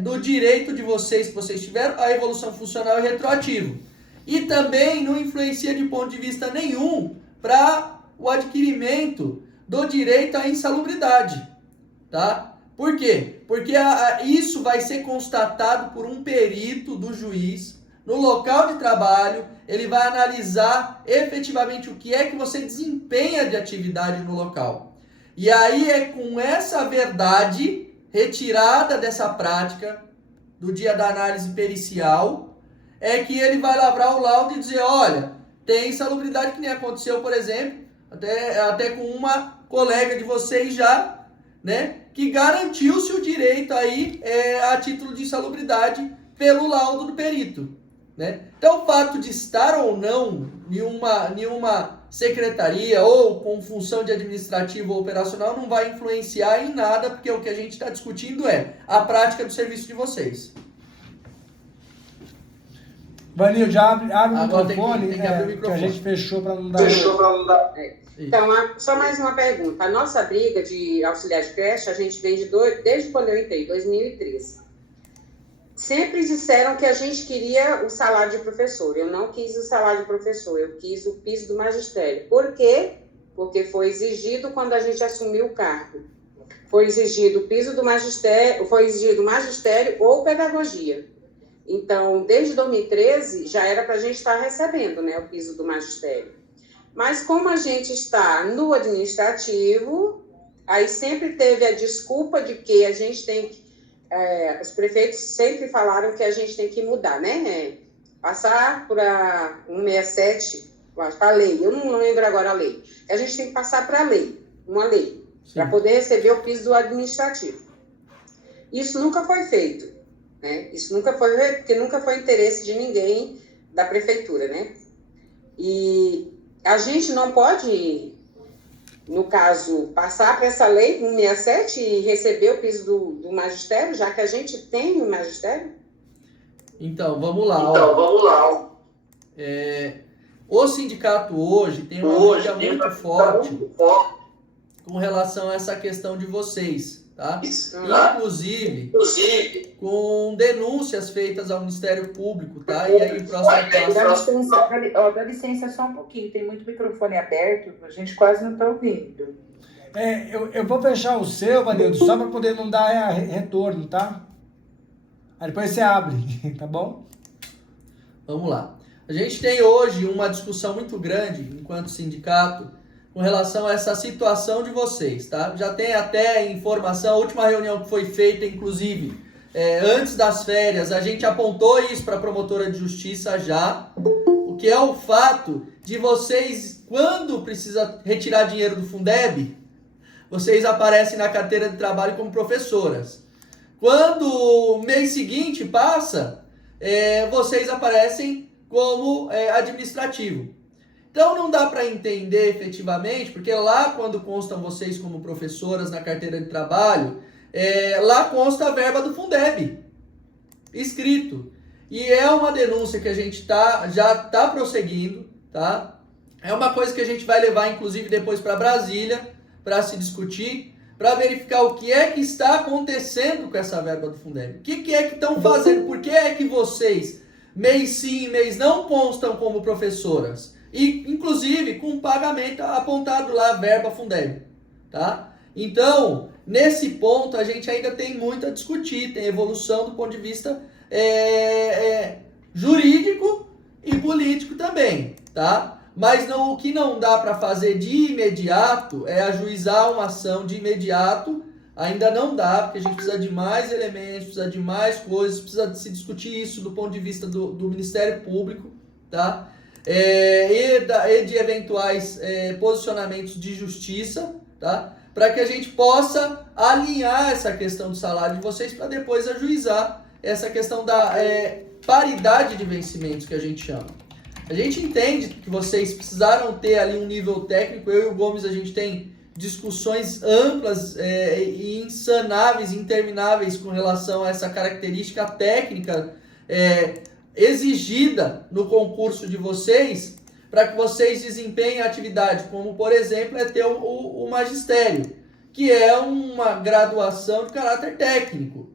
do direito de vocês que vocês tiveram, a evolução funcional e retroativo. E também não influencia de ponto de vista nenhum para o adquirimento do direito à insalubridade. Tá? Por quê? Porque isso vai ser constatado por um perito do juiz no local de trabalho. Ele vai analisar efetivamente o que é que você desempenha de atividade no local. E aí é com essa verdade retirada dessa prática do dia da análise pericial, é que ele vai lavrar o laudo e dizer, olha, tem insalubridade, que nem aconteceu, por exemplo, até com uma colega de vocês já, né, que garantiu-se o direito aí a título de insalubridade pelo laudo do perito, né? Então, o fato de estar ou não em uma secretaria ou com função de administrativo ou operacional não vai influenciar em nada, porque o que a gente está discutindo é a prática do serviço de vocês. Vanil, já abre o microfone, microfone, tem que abrir o microfone. que a gente fechou para não dar... Então, só mais uma pergunta. A nossa briga de auxiliar de creche, a gente vem desde quando eu entrei, 2013. Sempre disseram que a gente queria o salário de professor. Eu não quis o salário de professor, eu quis o piso do magistério. Por quê? Porque foi exigido quando a gente assumiu o cargo. Foi exigido o piso do magistério, foi exigido magistério ou pedagogia. Então, desde 2013, já era para a gente estar recebendo, né, o piso do magistério. Mas como a gente está no administrativo, aí sempre teve a desculpa de que a gente tem que... os prefeitos sempre falaram que a gente tem que mudar, né? Passar para 167, para a lei. Eu não lembro agora a lei. A gente tem que passar para a lei, uma lei, para poder receber o piso do administrativo. Isso nunca foi feito, né? Isso nunca foi, porque nunca foi interesse de ninguém da prefeitura, né? E a gente não pode, no caso, passar para essa lei 167 e receber o piso do magistério, já que a gente tem o magistério? Então, vamos lá. Ó. O sindicato hoje tem uma luta muito forte com relação a essa questão de vocês, tá? Inclusive com denúncias feitas ao Ministério Público, tá? E aí o próximo passo... Dá licença só um pouquinho, tem muito microfone aberto, a gente quase não está ouvindo. Eu vou fechar o seu, Vanildo, só para poder não dar retorno, tá? Aí depois você abre, tá bom? Vamos lá. A gente tem hoje uma discussão muito grande, enquanto sindicato, com relação a essa situação de vocês, tá? Já tem até informação, a última reunião que foi feita, inclusive, antes das férias, a gente apontou isso para a promotora de justiça já, o que é o fato de vocês, quando precisa retirar dinheiro do Fundeb, vocês aparecem na carteira de trabalho como professoras. Quando o mês seguinte passa, vocês aparecem como administrativo. Então não dá para entender efetivamente, porque lá quando constam vocês como professoras na carteira de trabalho, lá consta a verba do Fundeb, escrito. E é uma denúncia que a gente já está prosseguindo, tá? É uma coisa que a gente vai levar, inclusive, depois para Brasília, para se discutir, para verificar o que é que está acontecendo com essa verba do Fundeb. O que é que estão fazendo? Por que é que vocês, mês sim, mês não, constam como professoras? E, inclusive, com pagamento apontado lá, verba Fundeb, tá? Então, nesse ponto, a gente ainda tem muito a discutir, tem evolução do ponto de vista jurídico e político também, tá? Mas o que não dá para fazer de imediato é ajuizar uma ação de imediato, ainda não dá, porque a gente precisa de mais elementos, precisa de mais coisas, precisa de se discutir isso do ponto de vista do Ministério Público, tá? E de eventuais posicionamentos de justiça, tá? Para que a gente possa alinhar essa questão do salário de vocês para depois ajuizar essa questão da paridade de vencimentos que a gente chama. A gente entende que vocês precisaram ter ali um nível técnico. Eu e o Gomes, a gente tem discussões amplas e insanáveis, intermináveis com relação a essa característica técnica exigida no concurso de vocês, para que vocês desempenhem a atividade, como, por exemplo, ter o magistério, que é uma graduação de caráter técnico,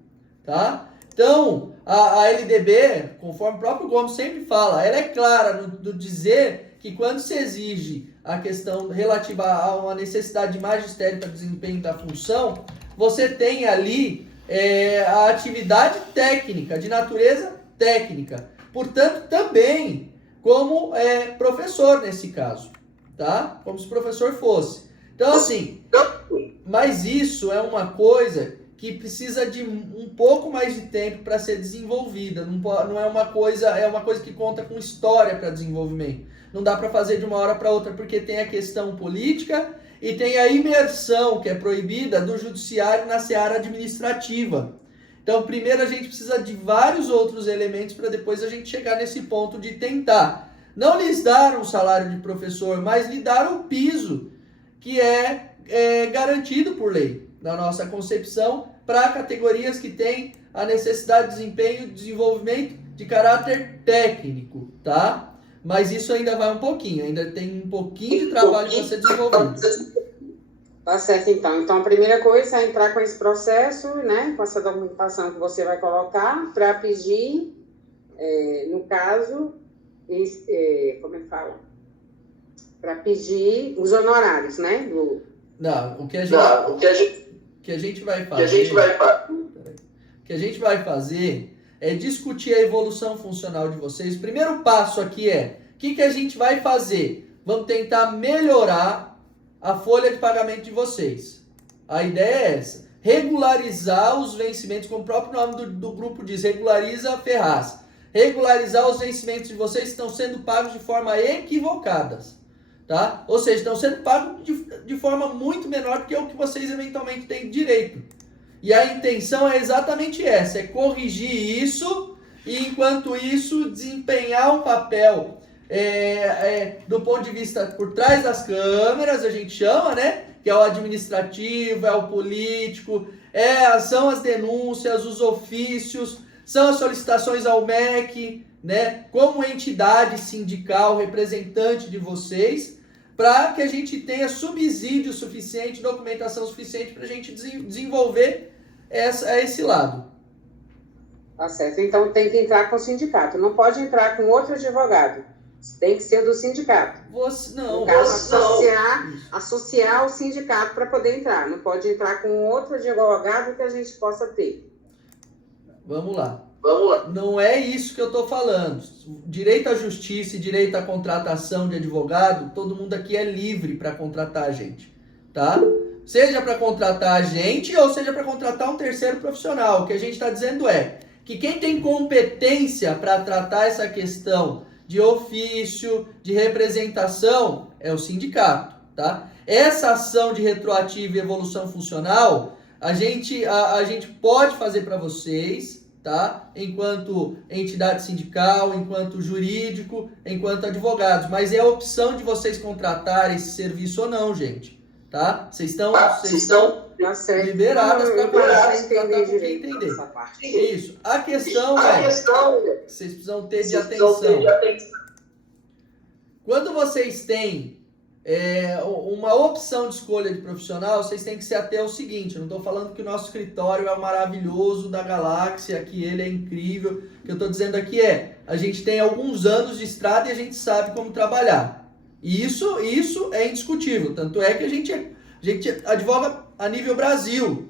tá? Então, a LDB, conforme o próprio Gomes sempre fala, ela é clara no dizer que quando se exige a questão relativa a uma necessidade de magistério para desempenho da função, você tem ali a atividade técnica, de natureza técnica. Portanto, também como professor nesse caso, tá? Como se o professor fosse. Então, assim, mas isso é uma coisa que precisa de um pouco mais de tempo para ser desenvolvida. Não é uma coisa, é uma coisa que conta com história para desenvolvimento. Não dá para fazer de uma hora para outra, porque tem a questão política e tem a imersão, que é proibida, do judiciário na seara administrativa. Então, primeiro a gente precisa de vários outros elementos para depois a gente chegar nesse ponto de tentar não lhes dar um salário de professor, mas lhe dar o piso que é garantido por lei, na nossa concepção, para categorias que têm a necessidade de desempenho e desenvolvimento de caráter técnico, tá? Mas isso ainda vai um pouquinho, ainda tem um pouquinho de trabalho para ser desenvolvido. Tá certo, então. Então, a primeira coisa é entrar com esse processo, né, com essa documentação que você vai colocar, para pedir, no caso, como é que fala? Para pedir os honorários, né? Não, o que a gente vai fazer é discutir a evolução funcional de vocês. O primeiro passo aqui o que a gente vai fazer? Vamos tentar melhorar a folha de pagamento de vocês. A ideia é essa. Regularizar os vencimentos, como o próprio nome do grupo diz, regulariza Ferraz. Regularizar os vencimentos de vocês que estão sendo pagos de forma equivocadas. Tá? Ou seja, estão sendo pagos de forma muito menor do que o que vocês eventualmente têm direito. E a intenção é exatamente essa, é corrigir isso e, enquanto isso, desempenhar um papel do ponto de vista por trás das câmeras, a gente chama, né? Que é o administrativo, é o político, são as denúncias, os ofícios, são as solicitações ao MEC, né, como entidade sindical representante de vocês, para que a gente tenha subsídio suficiente, documentação suficiente para a gente desenvolver esse lado. Tá certo. Então tem que entrar com o sindicato. Não pode entrar com outro advogado. Tem que ser do sindicato. Não. Associar o sindicato para poder entrar. Não pode entrar com outro advogado que a gente possa ter. Vamos lá. Não é isso que eu estou falando. Direito à justiça e direito à contratação de advogado, todo mundo aqui é livre para contratar a gente, tá? Seja para contratar a gente ou seja para contratar um terceiro profissional. O que a gente está dizendo é que quem tem competência para tratar essa questão de ofício, de representação, é o sindicato, tá? Essa ação de retroativa e evolução funcional, a gente pode fazer para vocês, tá? Enquanto entidade sindical, enquanto jurídico, enquanto advogados, mas é a opção de vocês contratarem esse serviço ou não, gente, tá? Vocês estão liberadas para contratar com quem entender. Isso. A questão é, vocês precisam ter de atenção. Quando vocês têm uma opção de escolha de profissional, vocês têm que se ater ao seguinte: eu não estou falando que o nosso escritório é o maravilhoso da galáxia, que ele é incrível. O que eu estou dizendo aqui a gente tem alguns anos de estrada e a gente sabe como trabalhar. E isso é indiscutível. Tanto é que a gente advoga a nível Brasil.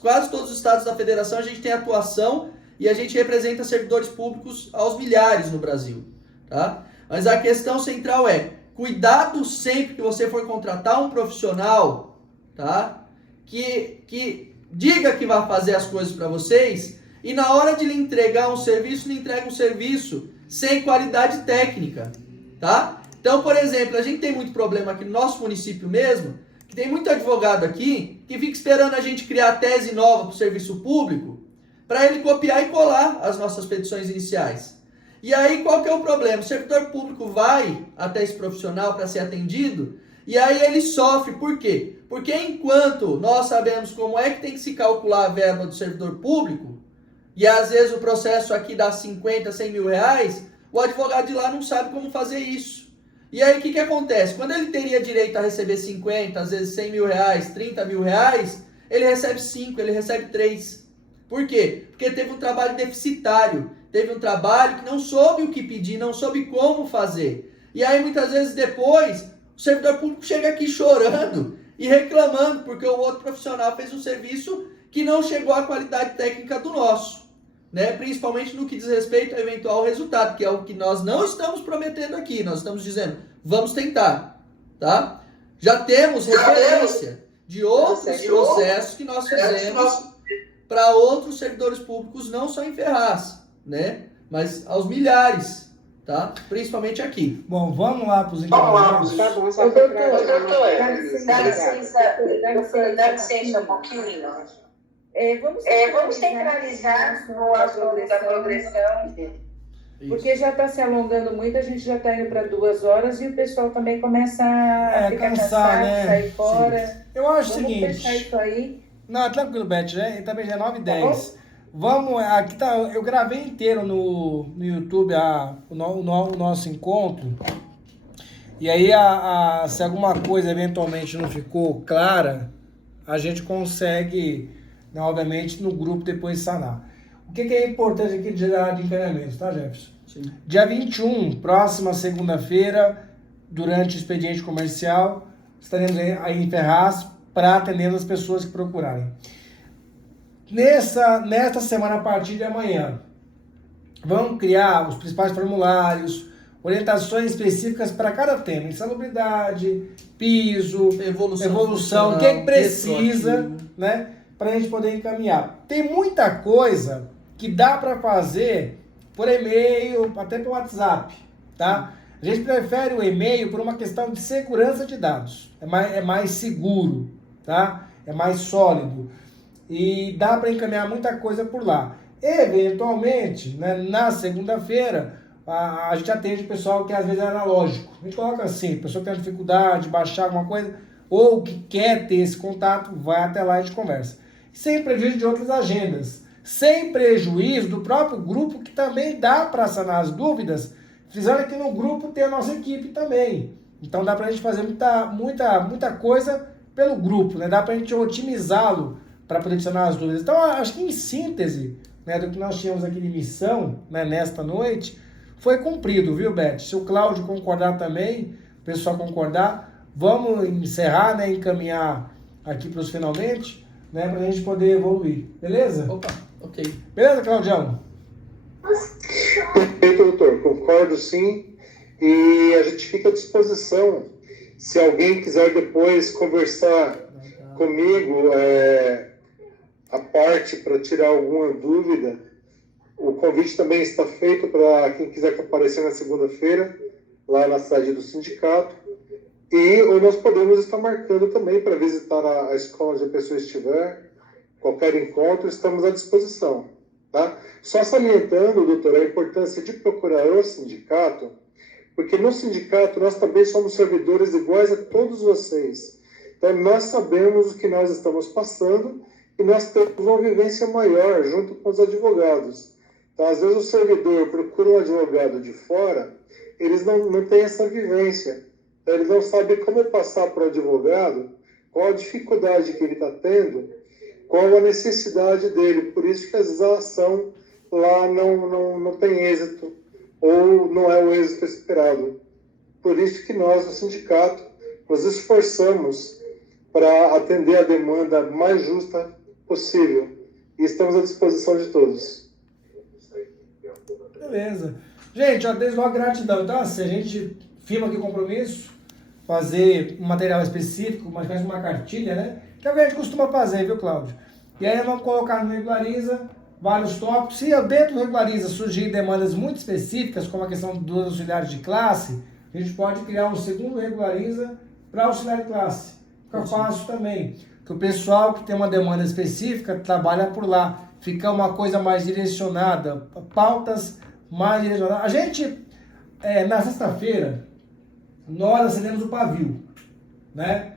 Quase todos os estados da federação a gente tem atuação e a gente representa servidores públicos aos milhares no Brasil, tá? Mas a questão central cuidado sempre que você for contratar um profissional, tá? Que diga que vai fazer as coisas para vocês e na hora de lhe entregar um serviço, lhe entrega um serviço sem qualidade técnica, tá? Então, por exemplo, a gente tem muito problema aqui no nosso município mesmo, que tem muito advogado aqui que fica esperando a gente criar tese nova para o serviço público para ele copiar e colar as nossas petições iniciais. E aí, qual que é o problema? O servidor público vai até esse profissional para ser atendido e aí ele sofre. Por quê? Porque enquanto nós sabemos como é que tem que se calcular a verba do servidor público, e às vezes o processo aqui dá 50, 100 mil reais, o advogado de lá não sabe como fazer isso. E aí, o que acontece? Quando ele teria direito a receber 50, às vezes 100 mil reais, 30 mil reais, ele recebe 5, ele recebe 3. Por quê? Porque teve um trabalho deficitário, teve um trabalho que não soube o que pedir, não soube como fazer. E aí, muitas vezes depois, o servidor público chega aqui chorando e reclamando, porque o outro profissional fez um serviço que não chegou à qualidade técnica do nosso, né? Principalmente no que diz respeito ao eventual resultado, que é o que nós não estamos prometendo aqui, nós estamos dizendo, vamos tentar, tá? Já temos referência de outros processos que nós fizemos para outros servidores públicos, não só em Ferraz, né? Mas aos milhares, tá? Principalmente aqui. Bom, vamos lá para os encaminhamentos. Tá bom, só Doutor, dá licença um pouquinho. Vamos centralizar no assunto da progressão, porque já está se alongando muito, a gente já está indo para 2 horas e o pessoal também começa a ficar cansado, né? sair fora. Sim. Eu acho o seguinte... Vamos fechar isso aí. Não, tranquilo, Beth, né? Também já é 9h10. Vamos, aqui tá, eu gravei inteiro no YouTube o nosso encontro. E aí, se alguma coisa eventualmente não ficou clara, a gente consegue, né, obviamente, no grupo depois sanar. O que é importante aqui de encaminhamento, tá, Jefferson? Sim. Dia 21, próxima segunda-feira, durante o expediente comercial, estaremos aí em Ferraz para atender as pessoas que procurarem. Nesta semana, a partir de amanhã, vamos criar os principais formulários, orientações específicas para cada tema, insalubridade, piso, evolução, o que precisa, né, para a gente poder encaminhar. Tem muita coisa que dá para fazer por e-mail, até pelo WhatsApp, tá? A gente prefere o e-mail por uma questão de segurança de dados, é mais seguro, tá? É mais sólido e dá para encaminhar muita coisa por lá. Eventualmente, né, na segunda-feira, a gente atende o pessoal que às vezes é analógico. A gente coloca assim, a pessoa que tem dificuldade de baixar alguma coisa ou que quer ter esse contato, vai até lá e a gente conversa. Sem prejuízo de outras agendas. sem prejuízo do próprio grupo, que também dá para sanar as dúvidas, frisando que no grupo tem a nossa equipe também. Então dá para a gente fazer muita coisa pelo grupo, né? Dá para a gente otimizá-lo para poder sanar as dúvidas. Então acho que em síntese, né, do que nós tínhamos aqui de missão, né, nesta noite, foi cumprido, viu, Beth? Se o Cláudio concordar também, o pessoal concordar, vamos encerrar, né, encaminhar aqui para os finalmente, né, para a gente poder evoluir, beleza? Opa, ok. Beleza, Claudião? Perfeito, doutor. Concordo, sim. E a gente fica à disposição. Se alguém quiser depois conversar comigo, a parte para tirar alguma dúvida, o convite também está feito para quem quiser comparecer na segunda-feira, lá na sede do sindicato. Ou nós podemos estar marcando também para visitar a escola onde a pessoa estiver. Qualquer encontro, estamos à disposição. Tá? Só salientando, doutor, a importância de procurar o sindicato, porque no sindicato nós também somos servidores iguais a todos vocês. Então nós sabemos o que nós estamos passando e nós temos uma vivência maior junto com os advogados. Então, às vezes o servidor procura um advogado de fora, eles não têm essa vivência. Então, eles não sabem como passar para o advogado, qual a dificuldade que ele está tendo, qual a necessidade dele. Por isso que às vezes a ação lá não tem êxito, ou não é o êxito esperado. Por isso que nós, no sindicato, nos esforçamos para atender a demanda mais justa possível. E estamos à disposição de todos. Beleza. Gente, ó, desde logo gratidão. Então, assim, a gente firma aqui o compromisso, fazer um material específico, mas faz uma cartilha, né? Que é o que a gente costuma fazer, viu, Cláudio? E aí vamos colocar no Regulariza vários tópicos. Se dentro do Regulariza surgir demandas muito específicas, como a questão dos auxiliares de classe, a gente pode criar um segundo Regulariza para auxiliar de classe. Fica fácil também. Que o pessoal que tem uma demanda específica trabalha por lá. Fica uma coisa mais direcionada, pautas mais direcionadas. A gente, na sexta-feira, nós acendemos o pavio, né?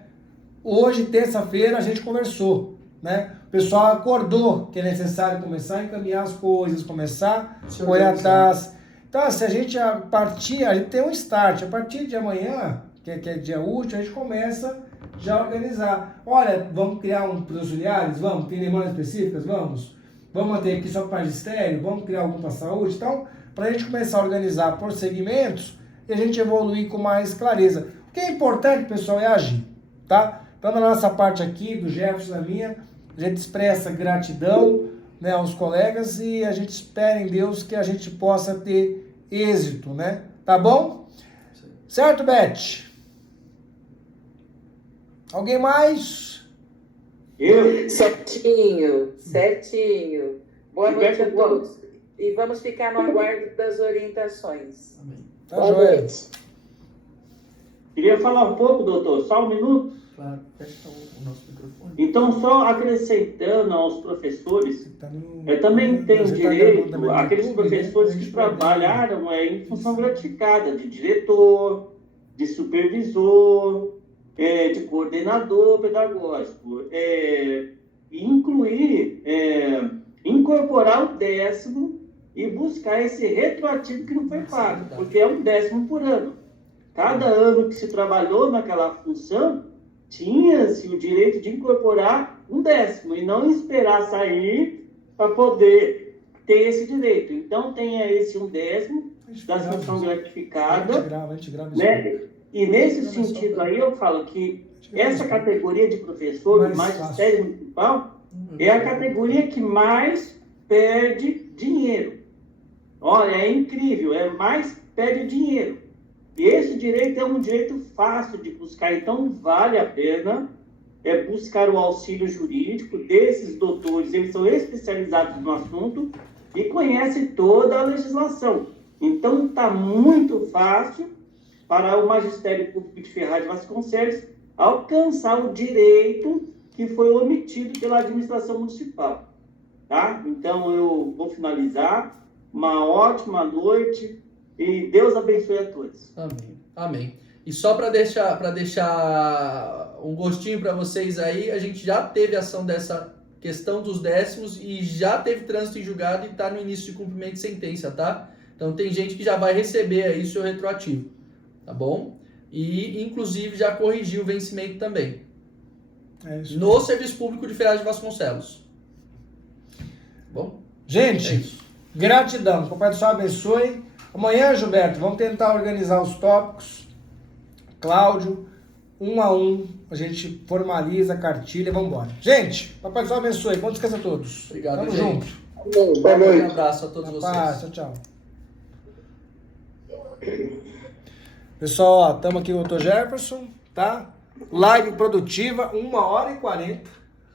Hoje, terça-feira, a gente conversou, né? O pessoal acordou que é necessário começar a encaminhar as coisas, começar a correr atrás. Então, se a gente a gente tem um start. A partir de amanhã, que é dia útil, a gente começa já a organizar. Olha, vamos criar um para os auxiliares? Vamos. Tem demandas específicas? Vamos. Vamos manter aqui só para magistério? Vamos criar algum para saúde? Então, para a gente começar a organizar por segmentos e a gente evoluir com mais clareza. O que é importante, pessoal, é agir, tá? Então, na nossa parte aqui, do Jefferson, da minha, a gente expressa gratidão, né, aos colegas e a gente espera em Deus que a gente possa ter êxito, né? Tá bom? Certo, Beth? Alguém mais? Eu? Certinho. Boa noite a boa todos. E vamos ficar no aguardo das orientações. Amém. Tá joia. Queria falar um pouco, doutor, só um minuto. Claro, fecha o nosso microfone. Então, só acrescentando aos professores, Tá no- também tem Você tá direito gravando também no aqueles YouTube, professores né? que trabalharam em função gratificada, de diretor, de supervisor, de coordenador pedagógico, incorporar o 10º e buscar esse retroativo que não foi pago, porque é um 10º por ano. Cada ano que se trabalhou naquela função, tinha-se o direito de incorporar um 10º e não esperar sair para poder ter esse direito. Então, tenha esse um 10º da função gratificada, A gente grava né? E nesse sentido aí eu falo que essa categoria de professor de magistério municipal é a categoria que mais perde dinheiro. Olha, é incrível, mais perde dinheiro. E esse direito é um direito fácil de buscar, então vale a pena buscar o auxílio jurídico desses doutores. Eles são especializados no assunto e conhecem toda a legislação. Então está muito fácil para o Magistério Público de Ferraz de Vasconcelos alcançar o direito que foi omitido pela administração municipal. Tá? Então eu vou finalizar. Uma ótima noite e Deus abençoe a todos. Amém. Amém. E só para deixar um gostinho para vocês aí, a gente já teve ação dessa questão dos décimos e já teve trânsito em julgado e está no início de cumprimento de sentença, tá? Então tem gente que já vai receber aí o seu retroativo, tá bom? E inclusive já corrigiu o vencimento também. É isso. No Serviço Público de Ferraz de Vasconcelos. Bom? Gente, É isso. gratidão. Que o Pai do Céu abençoe. Amanhã, Gilberto, vamos tentar organizar os tópicos. Cláudio, um a um, a gente formaliza a cartilha e vamos embora. Gente, Papai do Céu abençoe. Bom descanso a todos. Obrigado, Tamo gente. junto. Boa Um noite. abraço a todos Na vocês. paz, tchau, tchau. Pessoal, ó, estamos aqui com o Dr. Jefferson, tá? Live produtiva, 1h40,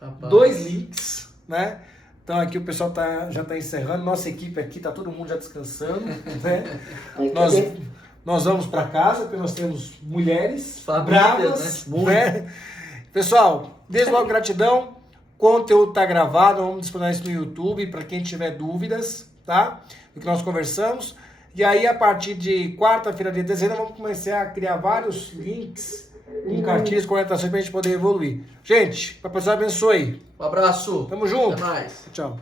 Rapaz. 2 links, né? Então aqui o pessoal já tá encerrando, nossa equipe aqui, tá todo mundo já descansando, né? Nós vamos para casa, porque nós temos mulheres Famílias, bravas, né? Muito. né? Pessoal, desde logo gratidão, conteúdo tá gravado, vamos disponibilizar isso no YouTube para quem tiver dúvidas, tá? Do que nós conversamos. E aí, a partir de quarta-feira de dezembro, vamos começar a criar vários links com cartilhas, com orientações para a gente poder evoluir. Gente, Papai do Céu abençoe. Um abraço. Tamo junto. Até mais. Tchau.